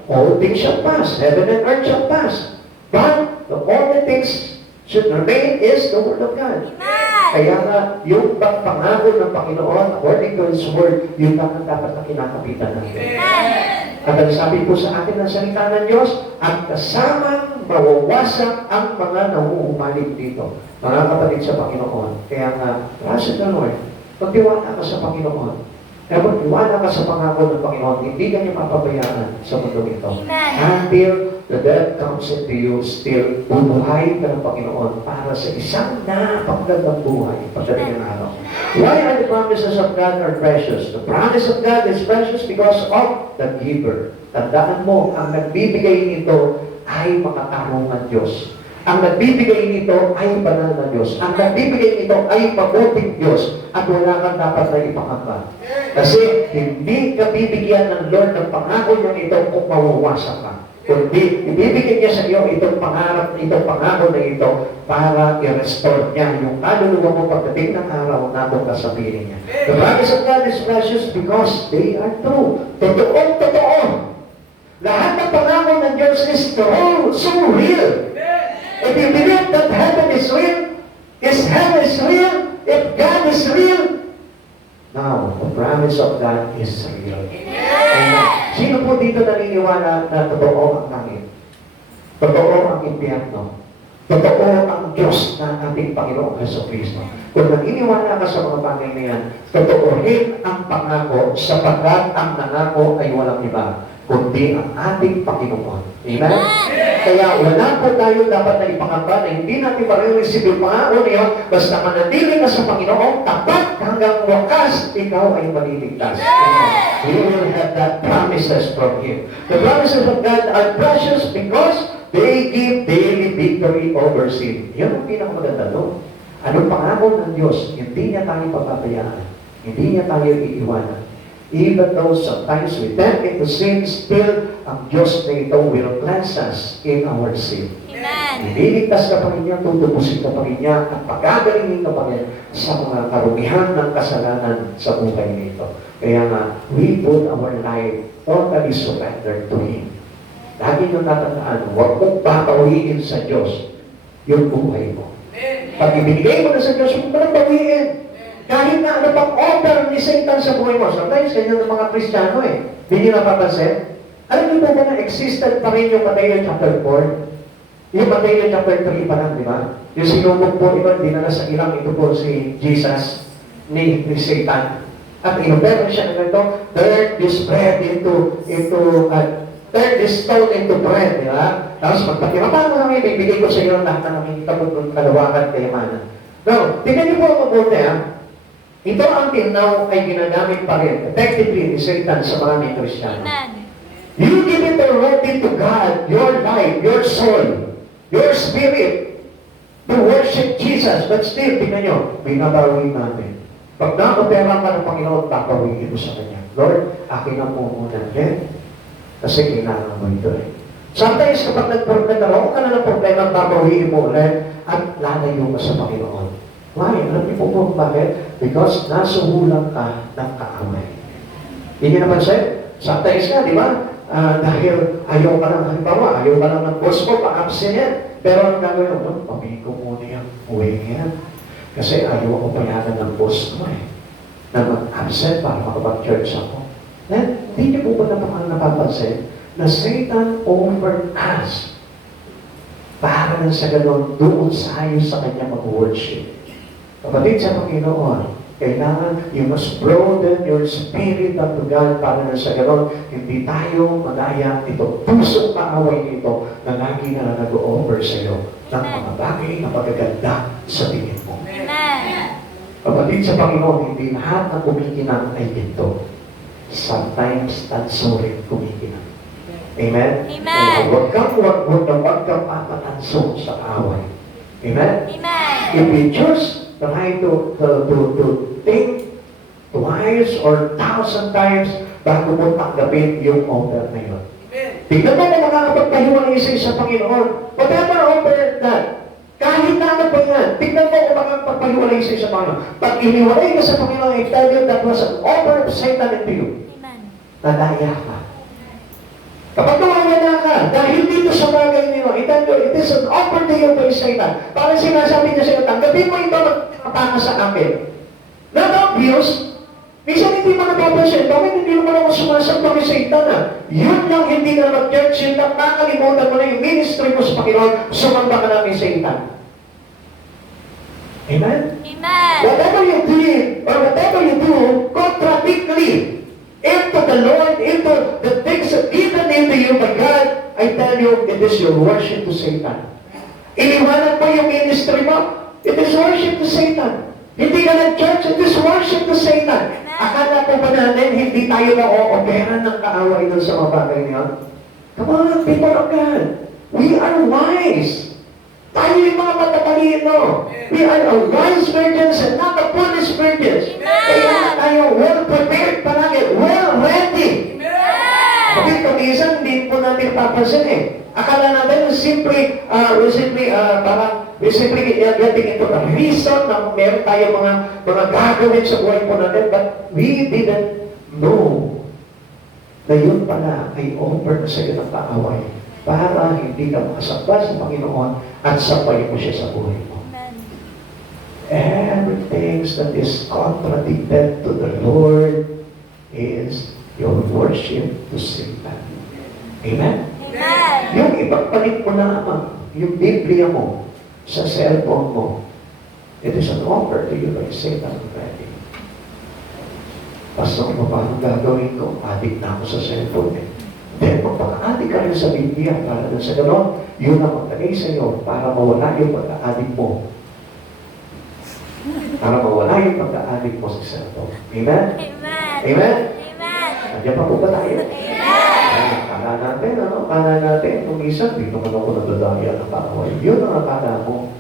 all things shall pass, heaven and earth shall pass, but the only things should remain is the Word of God. Amen. Kaya nga, yung pangako ng Panginoon, according to His Word, yun lang ang dapat na kinakapitan natin. Amen. At ang sabi po sa atin ng salita ng Diyos, at kasamang mawawasak ang mga nauumalig dito. Mga kapatid sa Panginoon. Kaya nga, trust in the Lord. Magtiwala ka sa Panginoon. Kaya magtiwala ka sa pangako ng Panginoon, hindi ka niya mapabayaan sa mundo ito. Amen. Until the death comes into you, still bubuhay ka ng Panginoon para sa isang napakagandang buhay pagdating ng araw. Why are the promises of God are precious? The promise of God is precious because of the giver. Tandaan mo, ang nagbibigay nito ay makatarungan Diyos. Ang nagbibigay nito ay banal na Diyos. Ang nagbibigay nito ay mabuting Diyos at wala kang dapat na ipakamba. Kasi hindi ka bibigyan ng Lord ng pangako niya ito kung mawawasak ka. Kundi ibibigay niya sa iyo itong pangarap, itong pangako na ito para i-restore niya yung kaluluwa mo pagdating ng araw na itong kasabihin niya. The promise of God is precious because they are true. Totoong totoo. Lahat ng pangako ng Diyos is true, so real. If you believe that heaven is real, is hell is real, if God is real, now, the promise of God is real. Amen. Sino po dito naniniwala na totoo ang langit? Totoo ang impyerno? Totoo ang Diyos na ating Panginoong Jesucristo? Kung naniniwala ka sa mga bagay na yan, totoo rin ang pangako sapagkat ang nangako ay walang iba, kundi ang ating Panginoon. Amen? Kaya wala po tayo dapat na ipangamba na hindi natin marireceive yung pangako niyo, basta manatili ka sa Panginoon, tapat hanggang wakas, ikaw ay maliligtas. You will have that promises from Him. The promises of God are precious because they give daily victory over sin. Yan ang pinakamaganda doon. Anong pangako ng Diyos? Hindi niya tayo papabayaan. Hindi niya tayo iiwanan. Even though sometimes we tend into sin, still, ang Diyos na ito will cleanse us in our sin. Amen. Ililigtas ka pa rin niya, tutubusin ka pa rin niya, at pagagalingin ka pa rin sa mga karumihan ng kasalanan sa buhay nito. Kaya nga, we put our life totally surrendered to Him. Lagi nyo tatandaan, huwag mong babawiin sa Diyos yung buhay mo. Pag ibinigay mo na sa Diyos, huwag mo nang bawiin. Kahit na ano pang offer ni Satan sa buhay mo. Sometimes, ganyan ng mga Kristiyano eh. Hindi nyo napapansin? Alam niyo ba na existed pa rin yung Mateo chapter 4? Yung Mateo chapter 3 pa lang, di ba? Yung sinubok po ito, dinala sa ilang ito po si Jesus ni Satan. At inubero siya na ganito, turn this bread turn this stone into bread, di ba? Tapos magpatira, paano namin, bibigay ko sa iyo lahat na nakikita mo kung kalawakan kayamanan. Now, tingnan niyo po ang mabuti, ha? Ito ang tinaw ay ginagamit pa rin, effectively, ni Satan sa maraming Kristiyano. Amen. You give it already to God, your life, your soul, your spirit, to worship Jesus. But still, tingnan nyo, binabawi natin. Pag na-opera ka ng Panginoon, babawiin mo sa Kanya. Lord, akin ang muna. Kasi kailangan mo ito eh. Sometimes, kapag nagkaroon ka na ng problema, babawiin mo ulit at lalayo mo sa Panginoon. Why? Alam niyo po kung bakit? Because nasuhulang ka ng kaaway. Hindi napansin? Sometimes nga, di ba? Dahil ayaw ka lang, halimbawa, ayaw ka lang ng boss mo, pa-absent yan. Pero ang gagawin mo, pabili ko muna yung uwi yan. Kasi ayaw ako payagan ng boss mo eh. Na mag-absent para makapag-church ako. Then, hindi niyo po ba napapansin na Satan offered us para na sa ganon doon tayo sa kanya mag-worship. Kapatid sa Panginoon, kailangan you must broaden your spirit unto God para na sa ganon, hindi tayo madaya ito. Pusong kaaway nito na lagi na nag-o-offer sa iyo ng mga bagay na pagaganda sa tingin mo. Amen. Kapatid sa Panginoon, hindi lahat ng kumikinang ay ito. Sometimes, tanso rin kumikinang. Amen? Amen. Huwag kang papatanso sa kaaway. Amen? Amen. If we just try to think twice or 1,000 times bago mo tanggapin yung offer na yun. Tingnan mo kung makakapagpahiwalay sa Panginoon. Whatever offer that, kahit na ano pa yan, tingnan mo kung makakapagpahiwalay sa Panginoon. Pag iniwalay ka sa Panginoon, I tell you that was an offer of Satan into you. Amen. Nadaya ka. Kapag nawawala ka, dahil dito sa bagay niyo, I tell you, it is an offer to you by Satan. Parang sinasabi niya sa'yo, tanggapin mo ito, magpapaka sa akin. Not obvious. Minsan hindi mo napapansin, bakit hindi naman ako sumasamba kay Satan Yun lang hindi ka na mag-church, yun lang nakalimutan mo na yung ministry mo sa Panginoon, sumamba ka na kay Satan. Amen? Amen. Whatever you did, or whatever you do, contradictly into the Lord, into the things given into you by God, I tell you, it is your worship to Satan. Iniwanan mo yung ministry mo, it is worship to Satan. Hindi ka nag-church, it is worship to Satan. Akala ko ba natin, hindi tayo na-o-opera ng kaaway doon sa mga bagay niya? Come on, people of God. We are wise. Tayo yung mga matatalino. We are a wise virgins and not a foolish virgins. Kaya tayo well-prepared palagi, well-ready. Kasi kamisan, hindi po natin papansin eh. Akala natin, simply getting into the reason na meron tayo mga gagawin sa buhay po natin, but we didn't know na yun pala ay offer na sa iyo ng kaaway para hindi ka makasamba sa Panginoon at sabay mo siya sa buhay mo. Amen. Everything that is contradicted to the Lord is your worship to Satan. Amen? Amen. Yung ipagpalit mo lamang yung Biblia mo sa cellphone mo, it is an offer to you by Satan already. Pastor, paano gagawin ko? Adik na ako sa cellphone eh. Then, magpaka-adik ka rin sa Biblia para na sa gano'n, yun ang magtagay sa iyo para mawala yung pagka-adik mo. Para mawala yung pagka-adik mo sa cellphone. Amen? Amen. Amen? Amen. Nandiyan pa po ba tayo? Amen. Akala natin, Akala natin, kung isa, di naman ako nadadaya ng kaaway. Yun ang akala mo.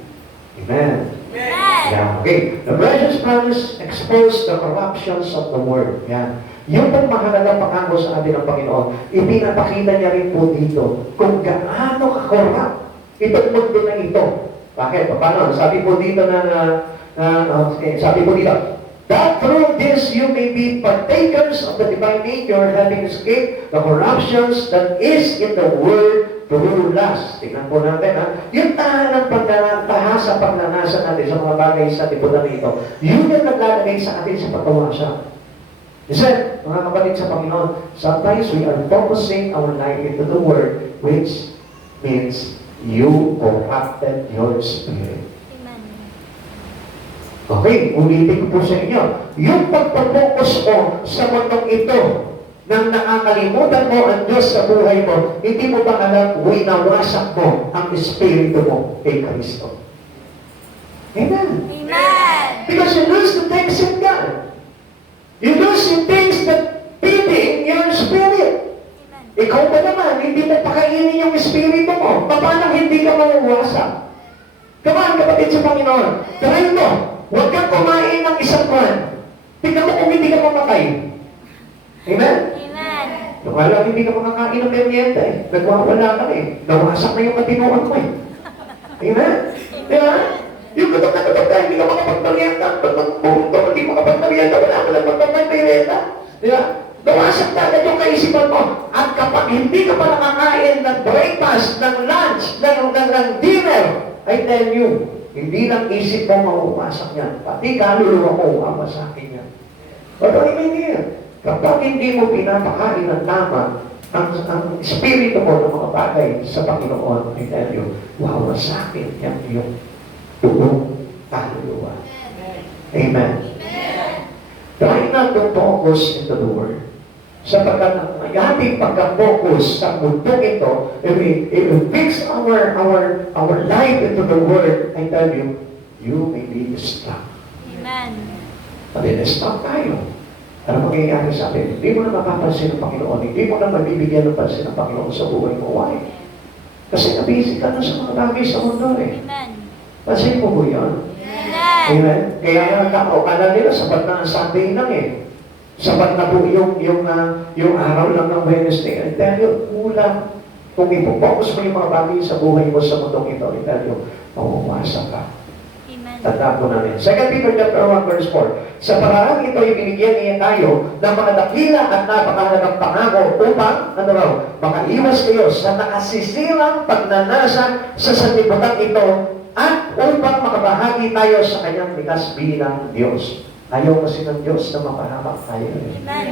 Amen? Amen. Yeah, okay. The precious promise exposed the corruptions of the world. Yan. Yung pong mahalagang pangako sa atin ng Panginoon, ipinapakita niya rin po dito kung gaano ka-corrupt itong mundo na ito. Bakit? Paano? Sabi po dito sabi po dito, that through this you may be partakers of the divine nature, having escaped the corruptions that is in the world through lust. Tingnan po natin, yung tahanang pagkatahasa, pagnanasa natin sa mga bagay sa tipunan nito, yun yung naglalagay sa atin sa pagkawasa. Listen, mga kapatid sa Panginoon, sometimes we are focusing our life into the Word, which means you corrupted your spirit. Amen. Okay, ulitin ko po sa inyo. Yung pagpapokus mo sa mundong ito, nang nakakalimutan mo ang Diyos sa buhay mo, hindi mo ba alam, winawasak mo ang espiritu mo kay Kristo. Amen. Amen. Because you lose the things in God. You lose the things that feeding your spirit. Amen. Ikaw ba naman, hindi mo pakainin yung espiritu mo? Paano hindi ka mawawasak? Come on, kapatid sa Panginoon. Try mo. Huwag kang kumain ng isang buwan. Tingnan mo kung hindi ka mamatay. Amen? Amen. Kung alam, hindi ka makakain ng merienda eh. Nagwawala ka eh. Nawasak na yung katinuan mo eh. Amen? Diba? Yung gutom na gutom ka, hindi ka makapagmerienda. Pag magbuhong ka, hindi makapagmerienda, wala ka lang magpapagmerienda. Di ba? Gawasan agad yung kaisipan mo. At kapag hindi ka pa nakakain ng breakfast, ng lunch, ng dinner, I tell you, hindi lang isip mo mauumasak yan. Pati kaluluwa mo, uama sa akin yan. But what I mean here, kapag hindi mo pinapakain ng tama, ang espiritu mo ng mga bagay sa Panginoon, I tell you, wawasakin yan yung buong kaluluwa. Amen. Try not to focus into the Word. Sapagkat ang ating pagka-focus sa mundong ito, if we fix our life into the Word, I tell you, you may be stuck. Amen. Pati na-stuck tayo. Ano mangyayari sa atin? Hindi mo na mapapansin ng Panginoon. Hindi mo na mabibigyan ng pansin ng Panginoon sa buhay mo. Why? Kasi nabisi ka na sa mga bagay sa mundo eh. Amen. Pansin mo po yan? Amen. Amen? Kaya nga tao, kala nila sapat na ang Sunday lang eh. Sapat na po yung araw lang ng Wednesday. I tell you, kulang. Kung ipopokus mo yung mga bagay sa buhay mo sa mundong ito, I tell you, mawawasa ka. Amen. Tandaan po namin. 2 Peter chapter 1 verse 4. Sa paraang ito, ibinigyan niya tayo ng mga dakila at napakahalagang pangako upang, ano raw, makaiwas kayo sa nakasisirang pagnanasa sa sanlibutan ito at upang makabahagi tayo sa kanyang likas bilang Diyos. Ayaw kasi ng Diyos na mapahamak tayo. Amen.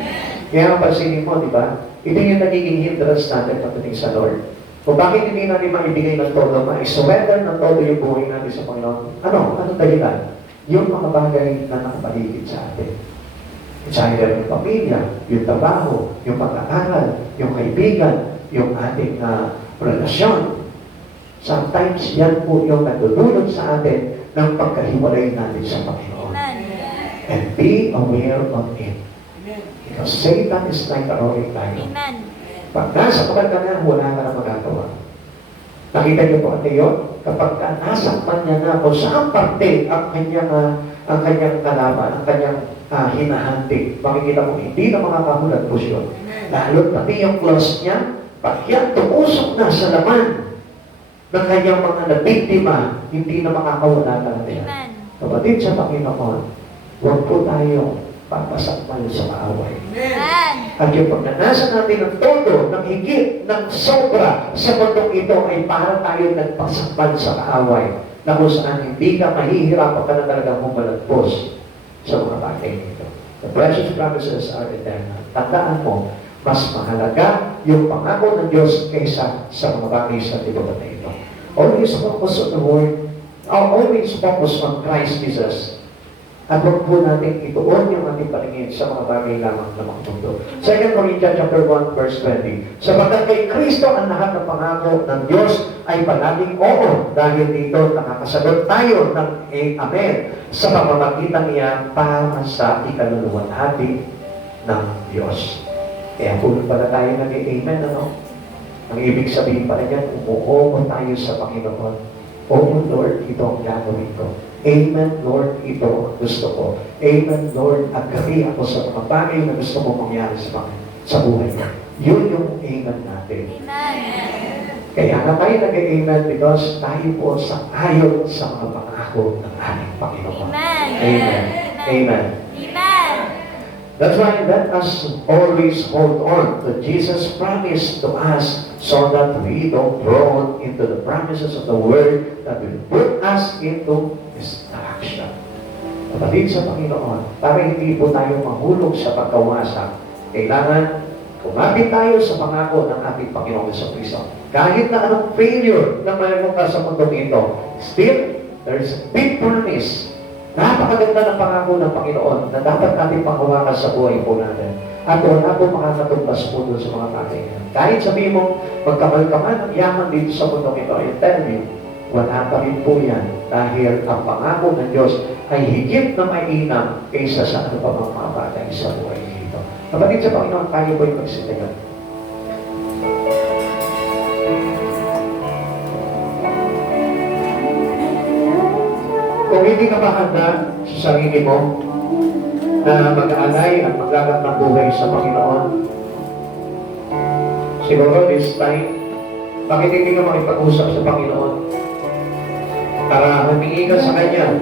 Kaya pansinin mo, di ba? Ito yung nagiging hindrance natin pagdating sa Lord. Kung bakit hindi natin maibigay ng todo, ma-surrender ng todo yung buhay natin sa Panginoon. Ano dahilan? Yung mga bagay na nakapaligid sa atin. It's either yung pamilya, yung trabaho, yung pag-aaral, yung kaibigan, yung ating relasyon. Sometimes yan po yung nagdudulot sa atin ng pagkahiwalay natin sa Panginoon. Amen. And be aware of it. Because Satan is like a roaring lion. Amen. Pag nasa kapag ka na, wala ka na magagawa. Nakita niyo po ate yun? Kapag nasaktan niya na kung saan parte ang kanyang kalaban, ang kanyang hinahantik, makikita mo hindi na makakahulat po siya. Lalo pati yung close niya, pag yan tumusok na sa laman ng kanyang mga nabiktima, hindi na makakawala talaga yan. Amen. Kapatid sa Panginoon, huwag po tayo papasakmal sa kaaway. Amen. At yung pagnanasa natin ng todo, ng higit, ng sobra sa mundong ito ay para tayo nagpasakmal sa kaaway na kung saan hindi ka mahihirapan ka na talagang humalagpos sa mga bagay nito. The precious promises are eternal. Tandaan mo, mas mahalaga yung pangako ng Diyos kaysa sa mga bagay sa libutan na ito. Always focus on the Word. Always focus on Christ Jesus. At huwag po natin ituon yung ating paningin sa mga bagay lamang na mga mundo. 2 Corinthians chapter 1 verse 20. Sapagkat kay Kristo ang lahat ng pangako ng Diyos ay palaging oo. Dahil dito nakakasagot tayo ng Amen sa pamamagitan niya para sa ikaluluwalhati ng Diyos. Kaya kung pala tayo nag-Amen, ano? Ang ibig sabihin pala niyan, umuo tayo sa Panginoon. Oo, Lord, ito ang gagawin ko. Amen, Lord, ito ang gusto ko. Amen, Lord, agree ako sa mga bagay na gusto mo mangyari sa buhay mo. Yun yung amen natin. Amen. Kaya nga tayo nag-amen because tayo po sa ayon sa mga pangako ng ating Panginoon. Amen. Amen. Amen. Amen. That's why let us always hold on to Jesus' promise to us so that we don't drown into the promises of the Word that will put us into destruction. Kapatid sa Panginoon, para hindi po tayo mahulog sa pagkawasak, kailangan kumapit tayo sa pangako ng ating Panginoon sa Kristo. Kahit na anong failure na mayroon ka sa mundo nito, still, there is a big promise. Napakaganda ng pangako ng Panginoon na dapat natin panghawakan sa buhay po natin. At wala po makakatumbas po doon sa mga bagay. Kahit sabihin mo, magkamal ka man ang yaman dito sa mundo ito, I tell you, wala pa rin po yan. Dahil ang pangako ng Diyos ay higit na mainam kaysa sa ano pa mga bagay sa buhay nito. Kapatid sa Panginoon, tayo po yung magsitayan. Kung hindi ka ba handa sa sarili mo na mag-aalay at maglagat ng buhay sa Panginoon, siguro this time, bakit hindi ka makipag-usap sa Panginoon? para humingi ka sa Kanya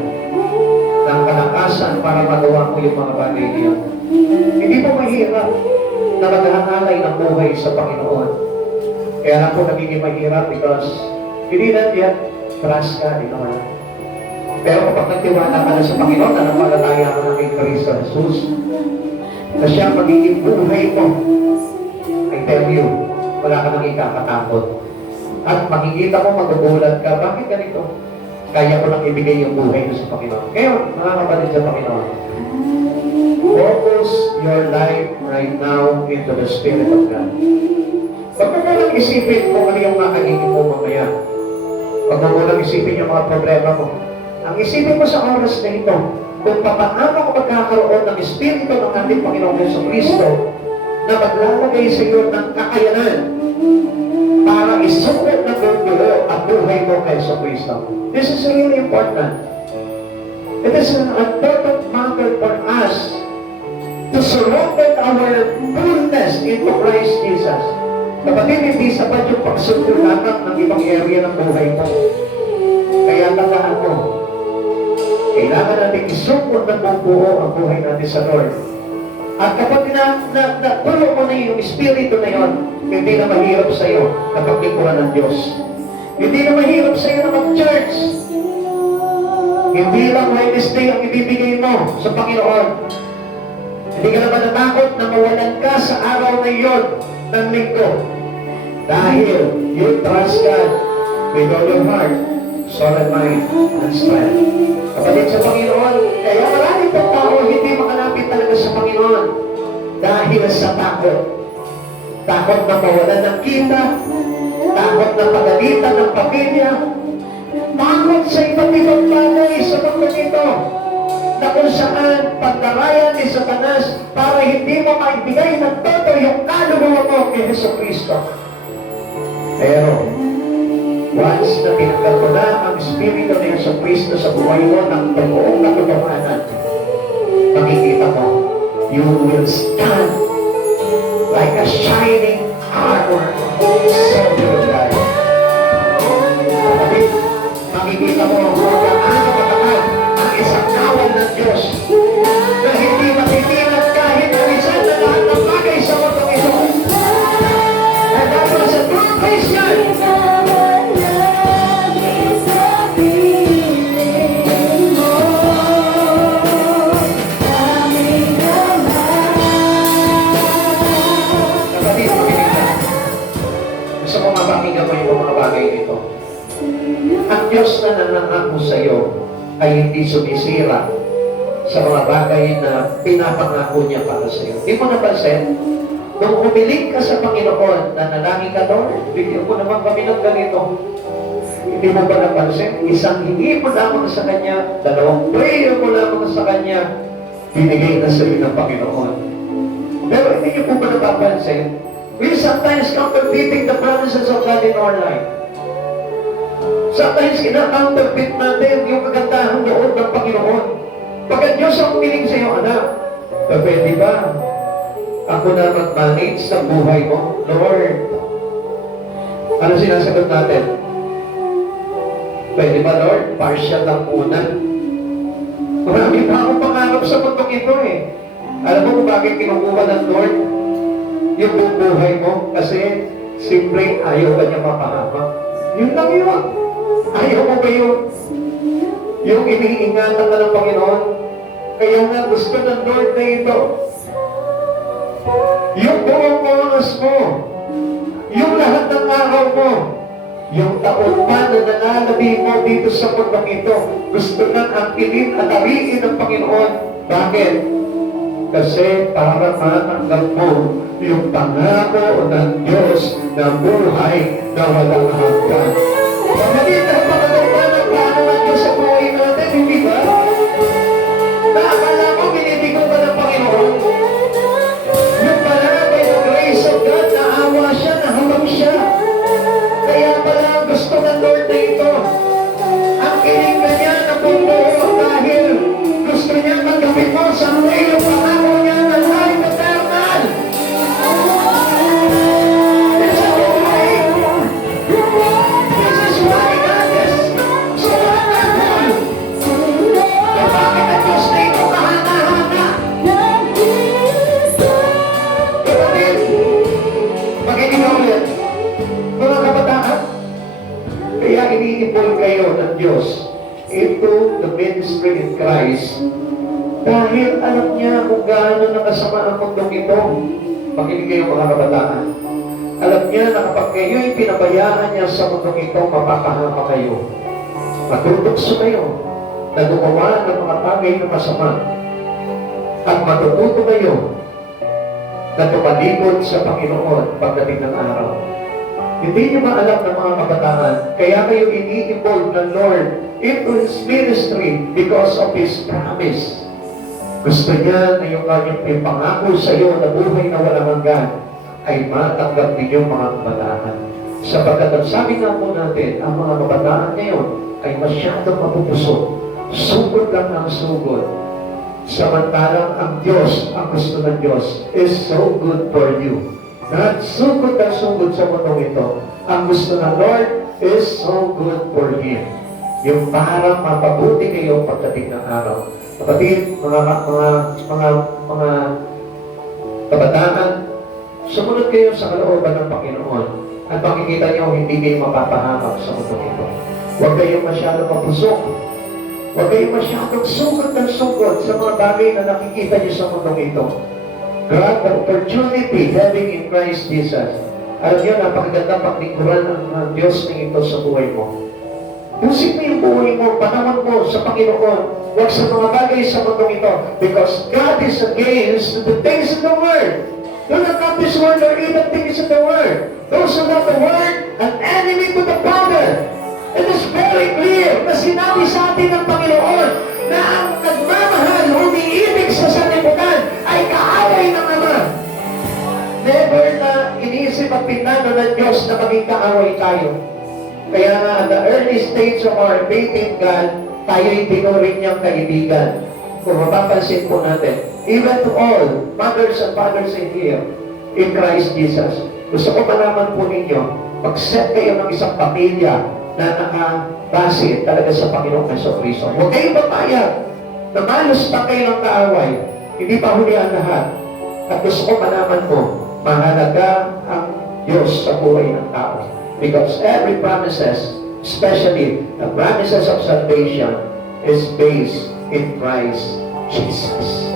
ng kalakasan para magawa mo yung mga bagay niya. Hindi po mahirap na maghahalay ng buhay sa Panginoon. Kaya lang po nagiging mahirap because you didn't yet trust God in all. Pero kapag nagtiwala ka na sa Panginoon, nanampalataya ka na kay Kristo Jesus, na siya magiging buhay mo, I tell you, wala ka nang ikakatakot. At makikita mo, magugulat ka, bakit ganito? Kaya ko lang ibigay yung buhay mo sa Panginoon. Ngayon, mga kapatid sa Panginoon, focus your life right now into the Spirit of God. Huwag mo munang isipin kung ano yung makagiging mo mamaya. Huwag mo munang isipin yung mga problema mo. Ang isipin mo sa oras na ito, kung paano ka magkakaroon ng Espiritu ng ating Panginoong Jesucristo na maglalagay sa iyo ng kakayanan para isuot na buo ang buhay mo kay Jesucristo. This is really important. It is an important matter for us to surrender our fullness into Christ Jesus. Kapatid, hindi sapat yung pagsundo lamang ng ibang area ng buhay mo. Kaya tandaan mo, kailangan natin isukot ng buo ang buhay natin sa Lord. At kapag napulo mo na yung Espiritu na yun, hindi na mahirap sa iyo na paglingkuran ng Diyos. Hindi na mahirap sa iyo na mag-church. Hindi lang Wednesday ang ibibigay mo sa Panginoon. Hindi ka naman natakot na mawalan ka sa araw na iyon ng linggo. Dahil you trust God with all your heart, soul and mind, and strength. Kapatid sa Panginoon, kaya marami pong tao hindi makalapit talaga sa Panginoon dahil sa takot. Takot na mawalan ng kita, takot na pagalitan ng pamilya, takot sa iba't ibang bagay sa mundo nito, na kung saan pagdarayan ni Satanas para hindi mo maibigay ng todo yung kaluluwa mo kay Jesucristo. Pero, once na tinanggal mo na ang Espiritu ni Jesucristo sa buhay mo ng totoong katotohanan, makikita mo, you will stand like a shining armor soldier of God. Makikita mo kung gaano katagal ang isang kawal ng Diyos na hindi matitinag kahit alisan na lahat ng bagay sa mundo ito. And that was a true Christian. Kapatid, makinig ka. Gusto ko mapakinggan mo yung mga bagay nito. Ang Diyos na nanangako sa iyo ay hindi sumisira sa mga bagay na pinapangako niya para sa iyo. Hindi mo napansin? Nung umiling ka sa Panginoon, nanalangin ka doon, bigyan mo naman kami ng ganito. Hindi mo ba napansin? Isang hingi mo lamang sa Kanya, dalawang prayer mo lamang sa Kanya, binigay na sa iyo ng Panginoon. Pero hindi niyo po ba napapansin? We sometimes counterfeiting the promises of God in our life. Sometimes ina-counterfeit natin yung kagandahan loob ng Panginoon. Pagka Diyos ang piling sa iyo, anak, pwede ba ako na mag-manage sa buhay mo? Lord, ano sinasagot natin? Pwede ba, Lord? Partial lang muna. Marami pa akong pangarap sa mundong ito eh. Alam mo kung bakit kinukuha ng Lord yung buhay mo? Kasi simple ayaw ka niya mapahamak. Yun lang yun. Ayaw mo ba yun? Yung iniingatan ka ng Panginoon? Kaya nga gusto ng Lord na ito. Yung buong oras mo, yung lahat ng araw mo, yung taon pa na nanalabi mo dito sa mundong ito, gusto nang angkinin at ariin ng Panginoon. Bakit? Kasi para matanggap mo yung pangako ng Diyos na buhay na walang hanggan. Kapatid, napakaganda ng plano ng Diyos sa buhay natin, hindi ba? Naakala mo, binibigo ka ng Panginoon. Yung pala, by the grace of God, naawa siya, nahamang siya. Kaya pala, gusto ng Lord na ito. Ang kinig na niya na bubuo dahil gusto niya magkapit mo sa yung pangako niya na life eternal. This is why God has Diyos into the ministry in Christ dahil alam niya kung gaano nakasama ang mundong ito. Makinig kayo mga kabataan. Alam niya na kapag kayo'y pinabayaan niya sa mundong ito, mapapahama kayo. Matutokso kayo na gumawa ng mga bagay na masama. At matututo kayo na tumalikod sa Panginoon pagdating ng araw. Hindi niyo ba alam ng mga kabataan, kaya kayo ini-involve ng Lord into His ministry because of His promise. Gusto niya na yung kanyang pangako sa iyo na buhay na walang hanggan ay matanggap ninyo mga kabataan. Sapagkat ang sabi nga po natin, ang mga kabataan ngayon ay masyadong mapupusok. Sugod lang ang sugod. Samantalang ang Diyos, ang gusto ng Diyos, is so good for you. Not sugod na sugod sa mundong ito. Ang gusto ng Lord is so good for Him. Yung parang mapabuti kayo pagdating ng araw. Kapatid, mga kabataan, sumunod kayo sa kalooban ng Panginoon at makikita niyo hindi kayo mapapahamak sa mundong ito. Huwag kayong masyadong mapusok. Huwag kayong masyadong sugod ng sugod sa mga bagay na nakikita niyo sa mundong ito. Grab the opportunity having in Christ Jesus. Alam niyo, napakaganda paglingkuran ng Diyos ng ito sa buhay mo. Pusin mo yung buhay mo, panahon mo sa Panginoon. Huwag sa mga bagay sa mundong ito. Because God is against the things in the world. Do not love this world or even things in the world. Those who love the world, an enemy to the Father. It is very clear na sinabi sa atin ng Panginoon na ang nagmamahal o umiibig sa sanlibutan ay kaaway ng Ama. Never na iniisip at pinano ng Diyos na maging kaaway tayo. Kaya nga at the early stage of our faith in God, tayo'y tinuring niyang kaibigan. Kung mapapansin po natin, even to all mothers and fathers in here, in Christ Jesus, gusto ko malaman po ninyo, mag-set kayo ng isang pamilya na nakabase talaga sa Panginoong Jesucristo. Huwag kayong papayag na malos pa kayo ng kaaway. Hindi pa huli ang lahat. At gusto ko malaman mo, mahalaga ang Diyos sa buhay ng tao. Because every promises, especially the promises of salvation, is based in Christ Jesus.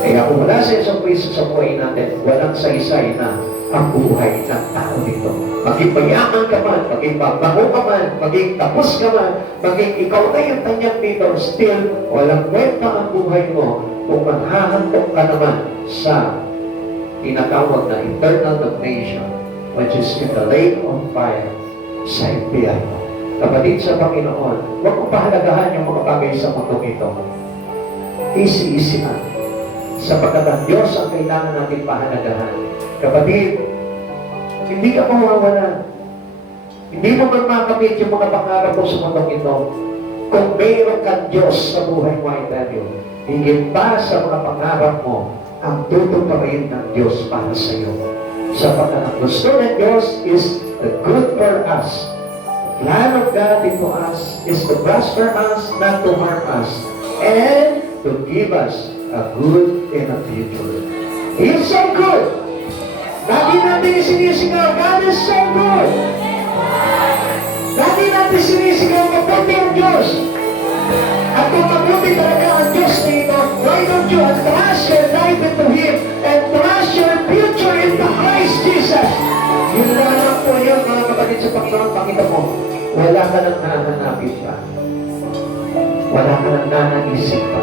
Kaya kung wala sa Jesucristo sa buhay natin, walang saysay na ang buhay ng tao dito. Maging mayaman ka man, maging mabango ka man, maging tapos ka man, maging ikaw na yung tanyag dito, still, walang kwenta ang buhay mo kung maghahantok ka naman sa tinatawag na eternal damnation, which is in the lake of fire sa impyerno. Kapatid sa Panginoon, huwag mo pahalagahan yung mga bagay sa mundong ito. Easy na. Sapagkat ang Diyos ang kailangan natin pahalagahan. Kapatid, hindi ka mawawala. Hindi mo magmakamit yung mga pangarap mo sa mundong ito. Kung mayroon kang Diyos sa buhay mo, I tell you, higit pa sa mga pangarap mo, ang tutuparin ng Diyos para sa iyo. Sapagkat ang gusto ng Diyos is the good for us. The plan of God into us is to prosper us, not to harm us, and to give us a good and a future. He is so good. Lagi natin sinisigaw, God is so good. Lagi natin sinisigaw, mabuti ang Diyos. At kung mabuti talaga ang Diyos dito, why don't you entrust your life into Him and trust your future into Christ Jesus? Yun lang po yun, mga kapatid sa Panginoon, pakita mo, wala ka nang nahanapin pa. Wala ka nang nanaisip pa.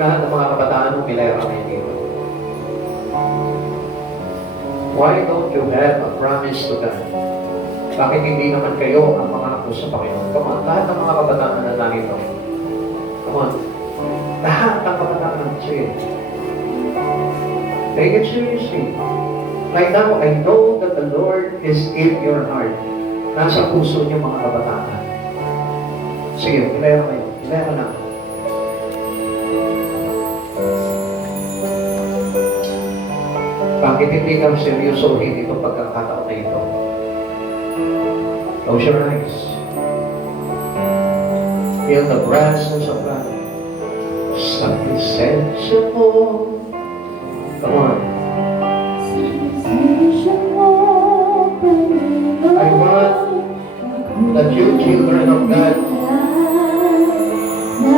lahat ng mga kabataan ng Milera ngayon dito. Why don't you have a promise to God? Bakit hindi naman kayo ang mga anak sa Panginoon? Come on, lahat ng mga kabataan na narito. Come on. Lahat ng kabataan. Sige. Take it seriously. Right now, I know that the Lord is in your heart. Nasa puso niyo mga kabataan. Sige, ilera kayo. Ilera na. Bakit hindi ka seryosohin itong pagkakataon na ito? Close your eyes. Feel the presence of God. Sa presensya mo. Come on. I want that you children of God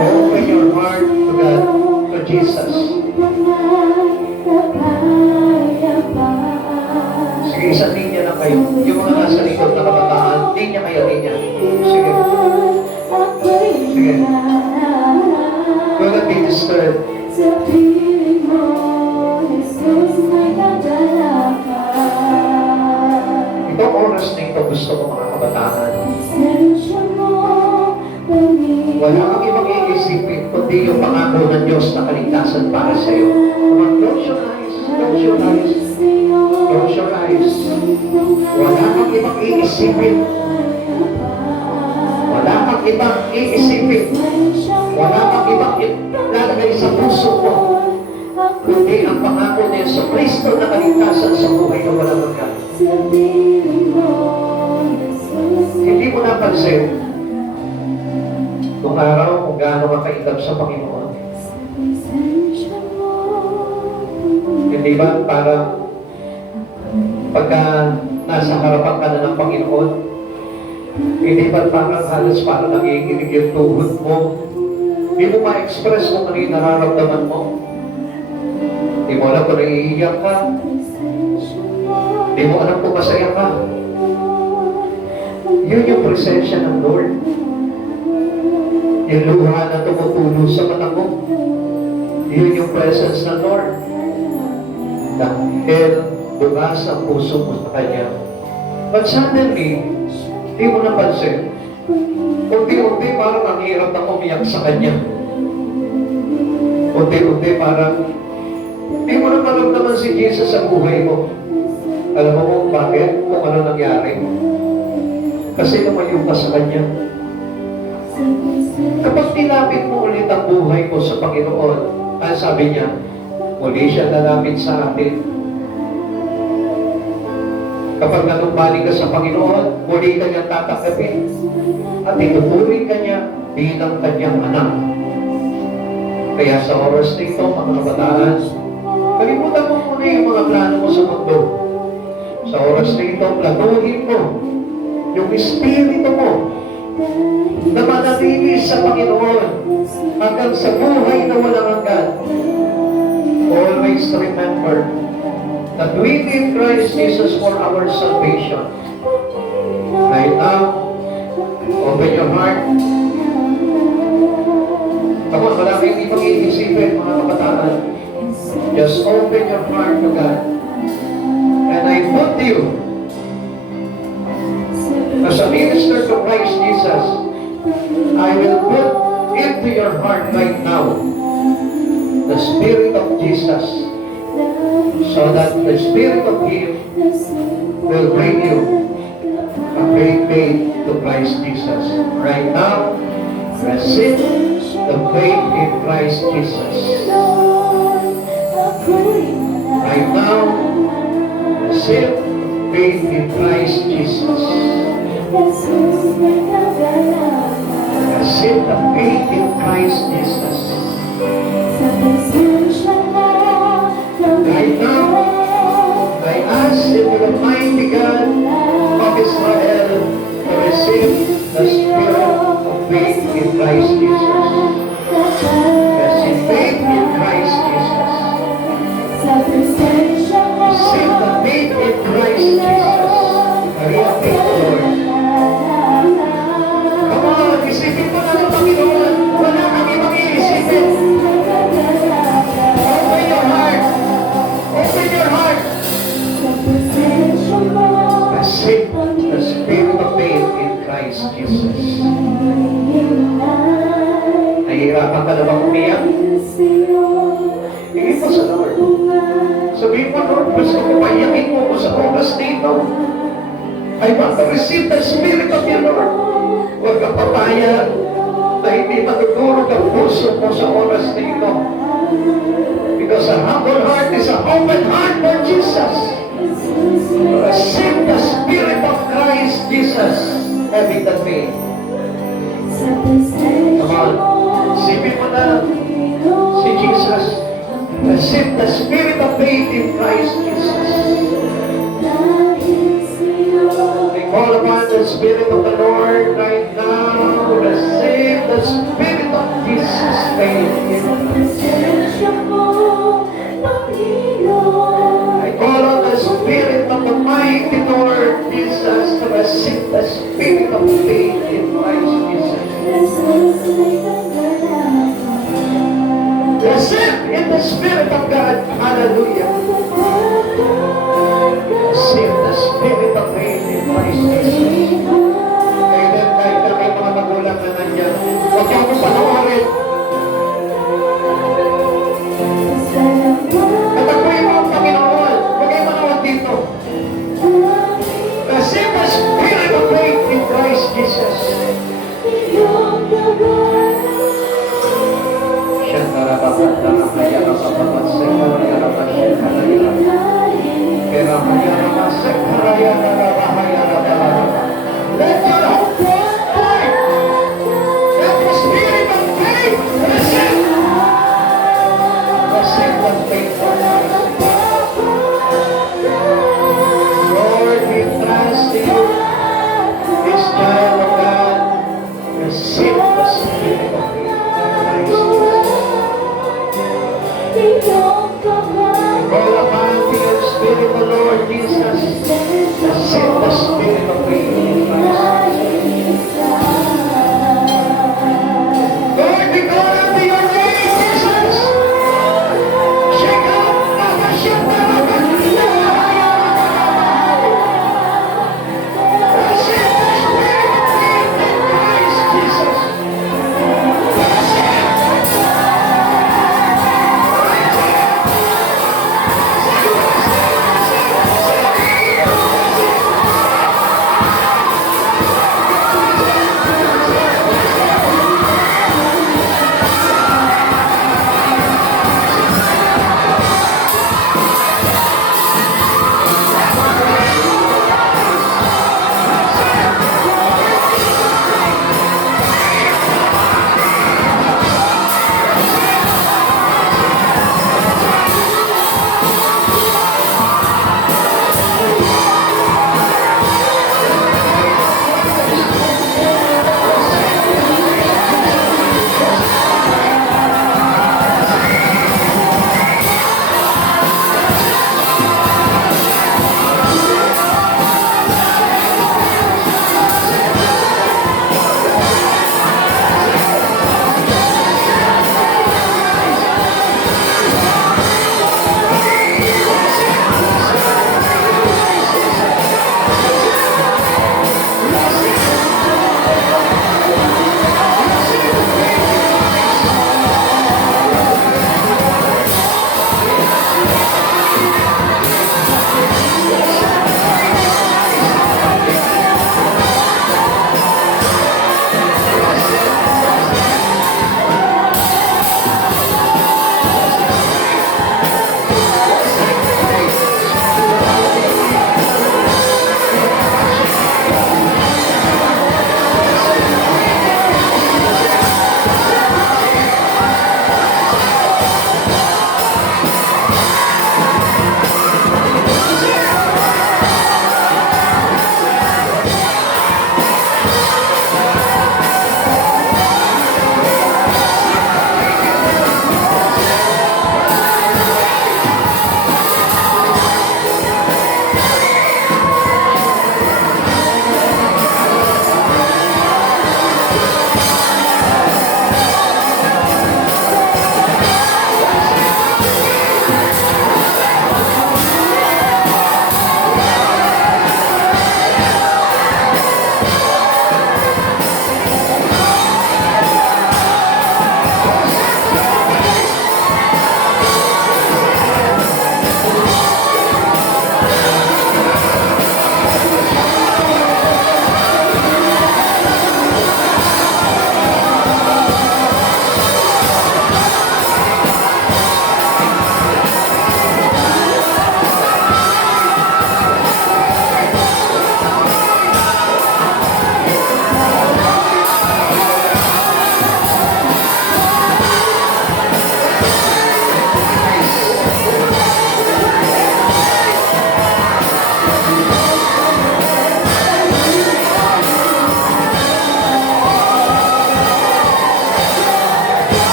open your heart to God, to Jesus. Sige, isang linya lang kayo. Yung mga nasa likod na kabataan, linya kayo, linya. Sige. Sige. Do not be disturbed. Itong oras na ito, gusto ko mga kabataan. Wala kang ibang iisipin, kundi yung pangako ng Diyos na kaligtasan para sa iyo. Come on, close your eyes. Close your eyes. Close your eyes. Wala kang ibang iisipin. Wala kang ibang iisipin. Wala kang ibang ilalagay sa puso mo. Kundi ang pangako ni Yesu Kristo na kaligtasan sa buhay na walang hanggan. Hindi mo napansin kung araw kung gaano ka kaidap sa Panginoon. Hindi ba parang pagka nasa harapan ka na ng Panginoon, hindi ba parang halos parang nanginginig yung tuhod mo? Hindi mo ma-express kung ano yung nararamdaman mo. Hindi mo alam kung naiiyak ka. Hindi mo alam kung masaya ka. Yun yung presensya ng Lord. Yung luha na tumutulo sa mata mo. Yun yung presence ng Lord. Dahil bukas ang puso mo sa Kanya. But suddenly, hindi mo napansin. Unti-unti parang ang hirap na umiyak sa Kanya. Unti-unti parang hindi mo na maramdaman si Jesus sa buhay mo. Alam mo kung bakit? Kung ano nangyari. Kasi lumayo ka sa Kanya. Kapag nilapit mo ulit ang buhay mo sa Panginoon, ang sabi niya, muli siya lalapit sa atin. Kapag nanumbalik ka sa Panginoon, muli ka niyang tatanggapin. At itutuloy ka niya bilang kanyang anak. Kaya sa oras na ito, mga kabataan, kalimutan mo muna yung mga plano mo sa mundo. Sa oras na ito, planuhin mo yung espiritu mo na manatili sa Panginoon hanggang sa buhay na walang hanggan. Always remember that we need Christ Jesus for our salvation. Right now, open your heart. Come on, wala kayong ibang iisipin, mga kabataan. Just open your heart to God. And I put you as a minister to Christ Jesus. I will put into your heart right now the Spirit of Jesus, so that the Spirit of Him will bring you a great faith to Christ Jesus. Right now, receive the faith in Christ Jesus. Right now, receive faith in Christ Jesus. Receive the faith in Christ Jesus. Right now, I ask you to the mighty God of Israel to receive the spirit of faith in Christ Jesus. Receive faith in Christ Jesus. Receive the faith in Christ Jesus. Maria, thank you, Lord. Come on, isipin mo na ng Panginoon. Wala kami mag-iisipin. Christ Jesus. Nahihirapan ka na bang umiyak? Hingin mo sa Lord. Sabihin mo, Lord, gusto ko paiyakin mo ko sa oras dito. I want to receive the Spirit of your Lord. Huwag ka papayag na hindi matutulog ang puso mo sa oras dito. Because a humble heart is an open heart for Jesus. Receive the Spirit of Christ Jesus. Having the faith. Come on. Sipin mo na si Jesus. Receive the Spirit of faith in Christ Jesus. We call upon the Spirit of the Lord right now. Receive the Spirit of Jesus' faith in us. I call on the Spirit of the mighty Lord Jesus to receive the Spirit of faith in Christ Jesus. Receive in the Spirit of God. Hallelujah. Receive the Spirit of faith in Christ Jesus. Amen. Kahit na may mga magulang na nandiyan, huwag kang panoorin. Katapuin mo ang Panginoon. Huwag kang manood dito. Receive the Spirit of faith in Christ Jesus.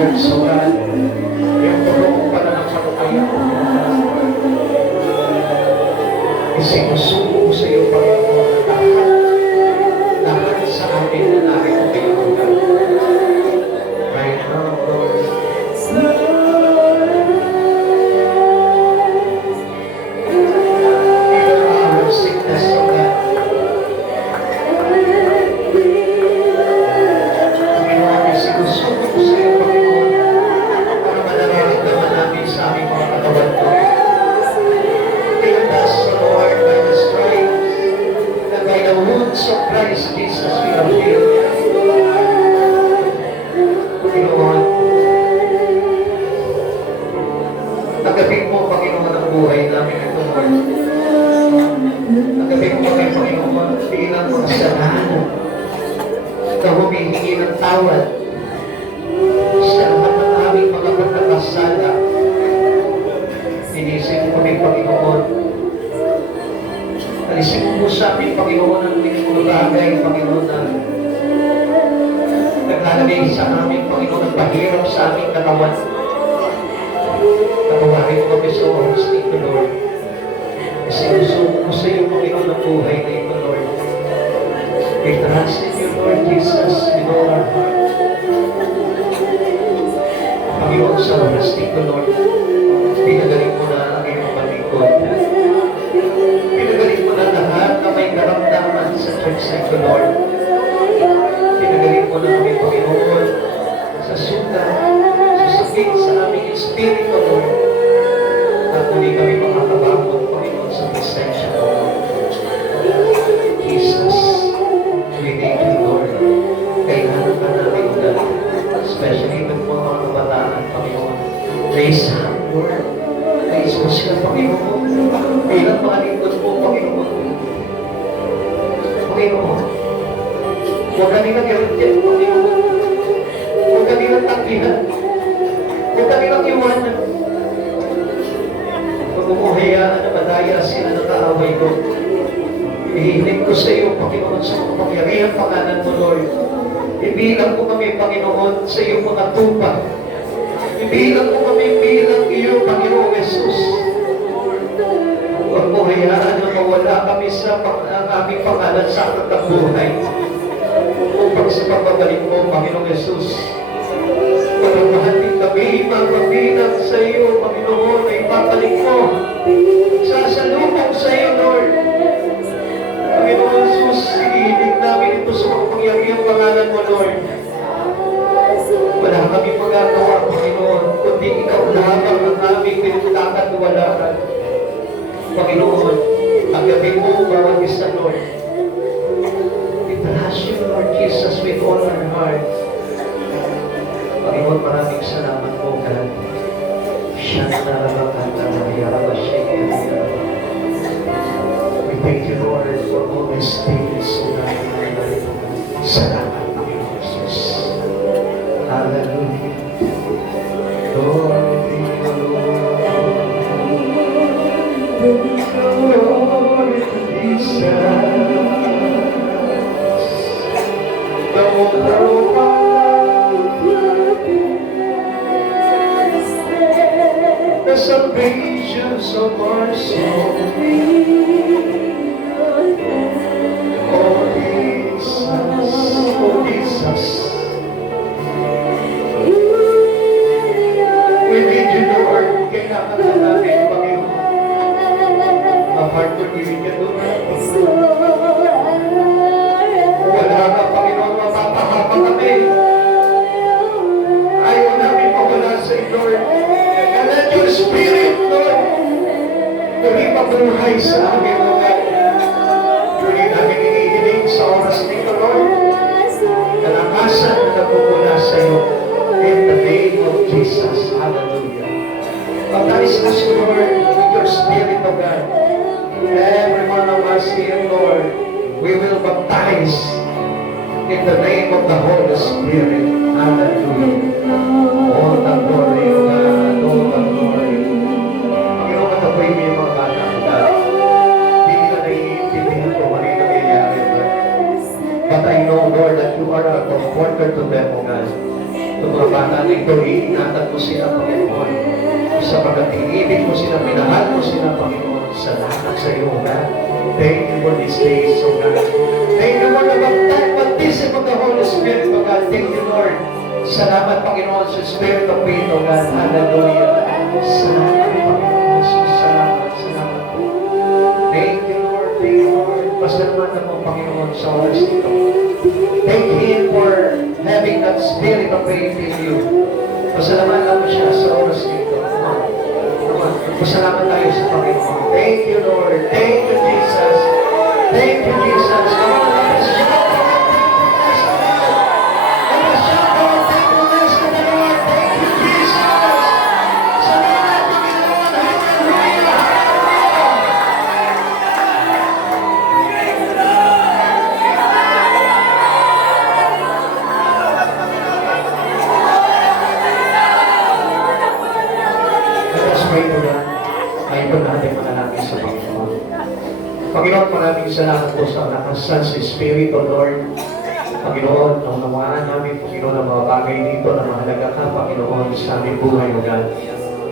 church, O God. Yung buong pananampalataya ko, O God. Isinusuko ko sa iyo, Panginoon, lahat sa amin na narito kayo, O God. Right now, Lord. Even our sickness, O God. Panginoon, isinusuko ko sa iyo, Panginoon, para manararamdaman namin sa aming mga katawan, Lord. Heal us, Lord, by the stripes and by the wounds of Christ Jesus we are healed. Panginoon, tagapin mo, Panginoon, ang buhay namin ito, Lord. Tagapin mo kami, Panginoon, bilang mga kasalanan na humihingi ng tawad sa lahat ng aming mga pagkakasala. Inisip mo kami, Panginoon. Alisin mo sa amin, Panginoon, ang mga bagay, Panginoon, na naglalagay sa amin, Panginoon, ang pahirap sa aming katawan. Patawarin mo kami sa oras nito, Lord. Isinusuko mo sa iyo, Panginoon, ang buhay na ito, Lord. We trust in you, Lord Jesus, with all our heart. Panginoon, sa oras nito, Lord, pinagaling mo na ang iyong palikod. Pinagaling mo na lahat na may karamdaman sa church na ito, Lord. Pinagaling mo na kami, Panginoon, sa suga, sa sakit, sa aming espiritu, Lord. At muli kami makakabangon, Panginoon, sa presensya mo. Jesus, we thank you, Lord. Kailangan ka namin ulit, especially with mga kabataan, Panginoon. Raise up, Lord. Raise mo sila, Panginoon. Kailan mga lingkod mo, Panginoon. Panginoon, huwag ka nilang iratyan, Panginoon. Huwag ka nilang taklihan. Huwag ka nilang iwanan. Huwag umuhayaan na madaya sila ng kaaway ko. Ihihiling ko sa iyo, Panginoon, sa mga pangyarihan pangalan mo, Lord. Ibilang mo kami, Panginoon, sa iyong mga tupa. Ibilang mo kami bilang iyo, Panginoon Jesus. Huwag mo hayaan na mawala kami sa ang aming pangalan sa aking buhay. Upang sa pagbabalik mo, Panginoon Jesus, pagmamahaling kami, magpabilang sa iyo, Panginoon, ay papalik mo. Sasalubong sa iyo, Lord. Panginoon Jesus, hinihiling namin ito sa mga pangyarihang pangalan mo, Lord. Wala kami magagawa, Panginoon, kundi ikaw lamang ang aming pinagkakatiwalaan. Panginoon, agapin mo bawat isa, Lord. We trust you, Lord Jesus, with all our heart. Panginoon, maraming salamat po, God. We thank you, Lord, for all these things, O God, in our life. Salamat, Panginoon Jesus. Hallelujah. Glory to you, Lord. Glory to Jesus. The salvations of our soul. Oh Jesus, oh Jesus. We need you, Lord. Kailangan na namin, Panginoon. A heart to give you, Lord. Wala ka, Panginoon, mapapahapa kami. Ayaw namin mawala sa iyo, Lord. And let your Spirit, Lord, muli mabuhay sa amin, Lord. Muli namin inihiling sa oras nito, Lord. Kalakasan na nagmumula sa iyo. In the name of Jesus. Hallelujah. Baptize us, Lord, with your Spirit, O God. Every one of us here, Lord, we will baptize in the name of the Holy Spirit. Hallelujah. All the glory, O God. All the glory. Panginoon, katapoy mo yung mga bata, O God. Hindi nila naiintindihan kung ano yung nangyayari, Lord. But I know, Lord, that you are a comforter to them, O God. Itong mga bata na ito, iingatan mo sila, Panginoon. Sapagkat inibig mo sila, minahal mo sila, Panginoon. Salamat sa iyo, God. Thank you for these days, O God. Thank you for the baptism of the Holy Spirit, O God. Thank you, Lord. Salamat, Panginoon, sa Spirit of faith, O God. Hallelujah. Salamat, Panginoon Jesus. Salamat, salamat po. Thank you, Lord. Thank you, Lord. Pasalamatan mo, Panginoon, sa oras nito. Thank Him for having that Spirit of faith in you. Pasalamatan mo siya sa oras nito. Pasalamat tayo sa Panginoon. Thank you, Lord. Thank you, Jesus. Thank you, Jesus. Come on, let us shout. Let us shout our thankfulness to the Lord. Thank you, Jesus. Salamat, Panginoon. Hallelujah. Let us pray to God. Ngayon po natin manalangin sa Panginoon. Panginoon, maraming salamat po sa lakasan sa Espiritu, Lord. Panginoon, naunawaan namin, Panginoon, ang mga bagay dito na mahalaga ka, Panginoon, sa aming buhay, O God.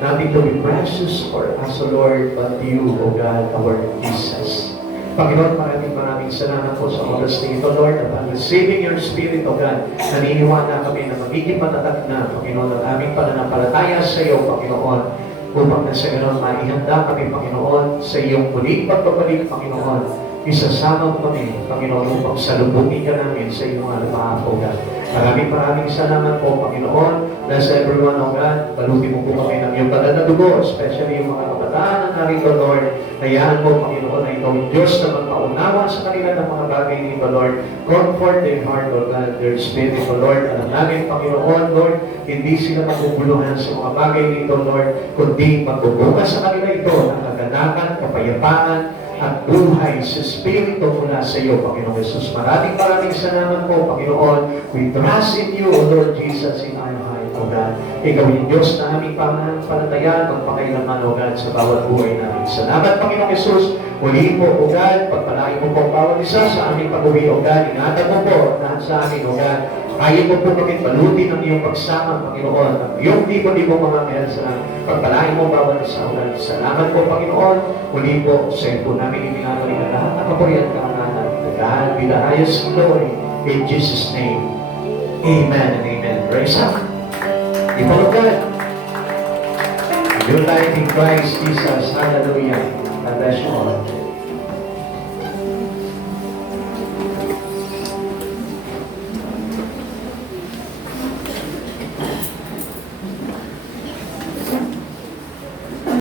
Nothing to be precious for us, O Lord, but you, O God, our Jesus. Panginoon, maraming salamat po sa oras nito, Lord, at ang receiving your Spirit, O God, naniniwala kami na magiging matatag na, Panginoon, ang aming pananampalataya sa iyo, Panginoon, upang na sa ganon maihanda kami, Panginoon, sa iyong muling pagbabalik, Panginoon. Isasama mo kami, Panginoon, upang salubungin ka namin sa iyong alapaap, O God. Maraming salamat po, Panginoon. Bless everyone, O God. Balutin mo po kami ng iyong banal na dugo, especially yung mga kabataan na narito, Lord. Hayaan mo, Panginoon, na ikaw yung Diyos na magpaunawa sa kanila ng mga bagay nito, Lord. Comfort their heart, O God, their spirit, O Lord. Alam namin, Panginoon, Lord, hindi sila maguguluhan sa mga bagay nito, Lord, kundi magbubukas sa kanila ito ng kaganapan, kapayapaan, at buhay sa Espiritu mula sa iyo, Panginoon Jesus. Maraming salamat po, Panginoon. We trust in you, O Lord Jesus, in our heart, O God. Ikaw yung Diyos na aming pananampalataya, magpakailangan, O God, sa bawat buhay namin. Salamat, Panginoon Jesus. Muli po, O God, pagpalain mo po ang bawat isa sa aming pag-uwi, O God. Ingatan mo po lahat sa amin, O God. Kaya mo po kami palutin ng iyong pagsama, Panginoon. Ang iyong libo-libo mga sa pagpalain mo bawat isa, O God. Salamat po, Panginoon. Muli po, sa iyo po namin ibinabalik ang lahat ng kapurihan kahangalan. God be the highest glory in Jesus' name. Amen and amen. Praise God. People of God. Your life in Christ Jesus. Hallelujah. God bless you all.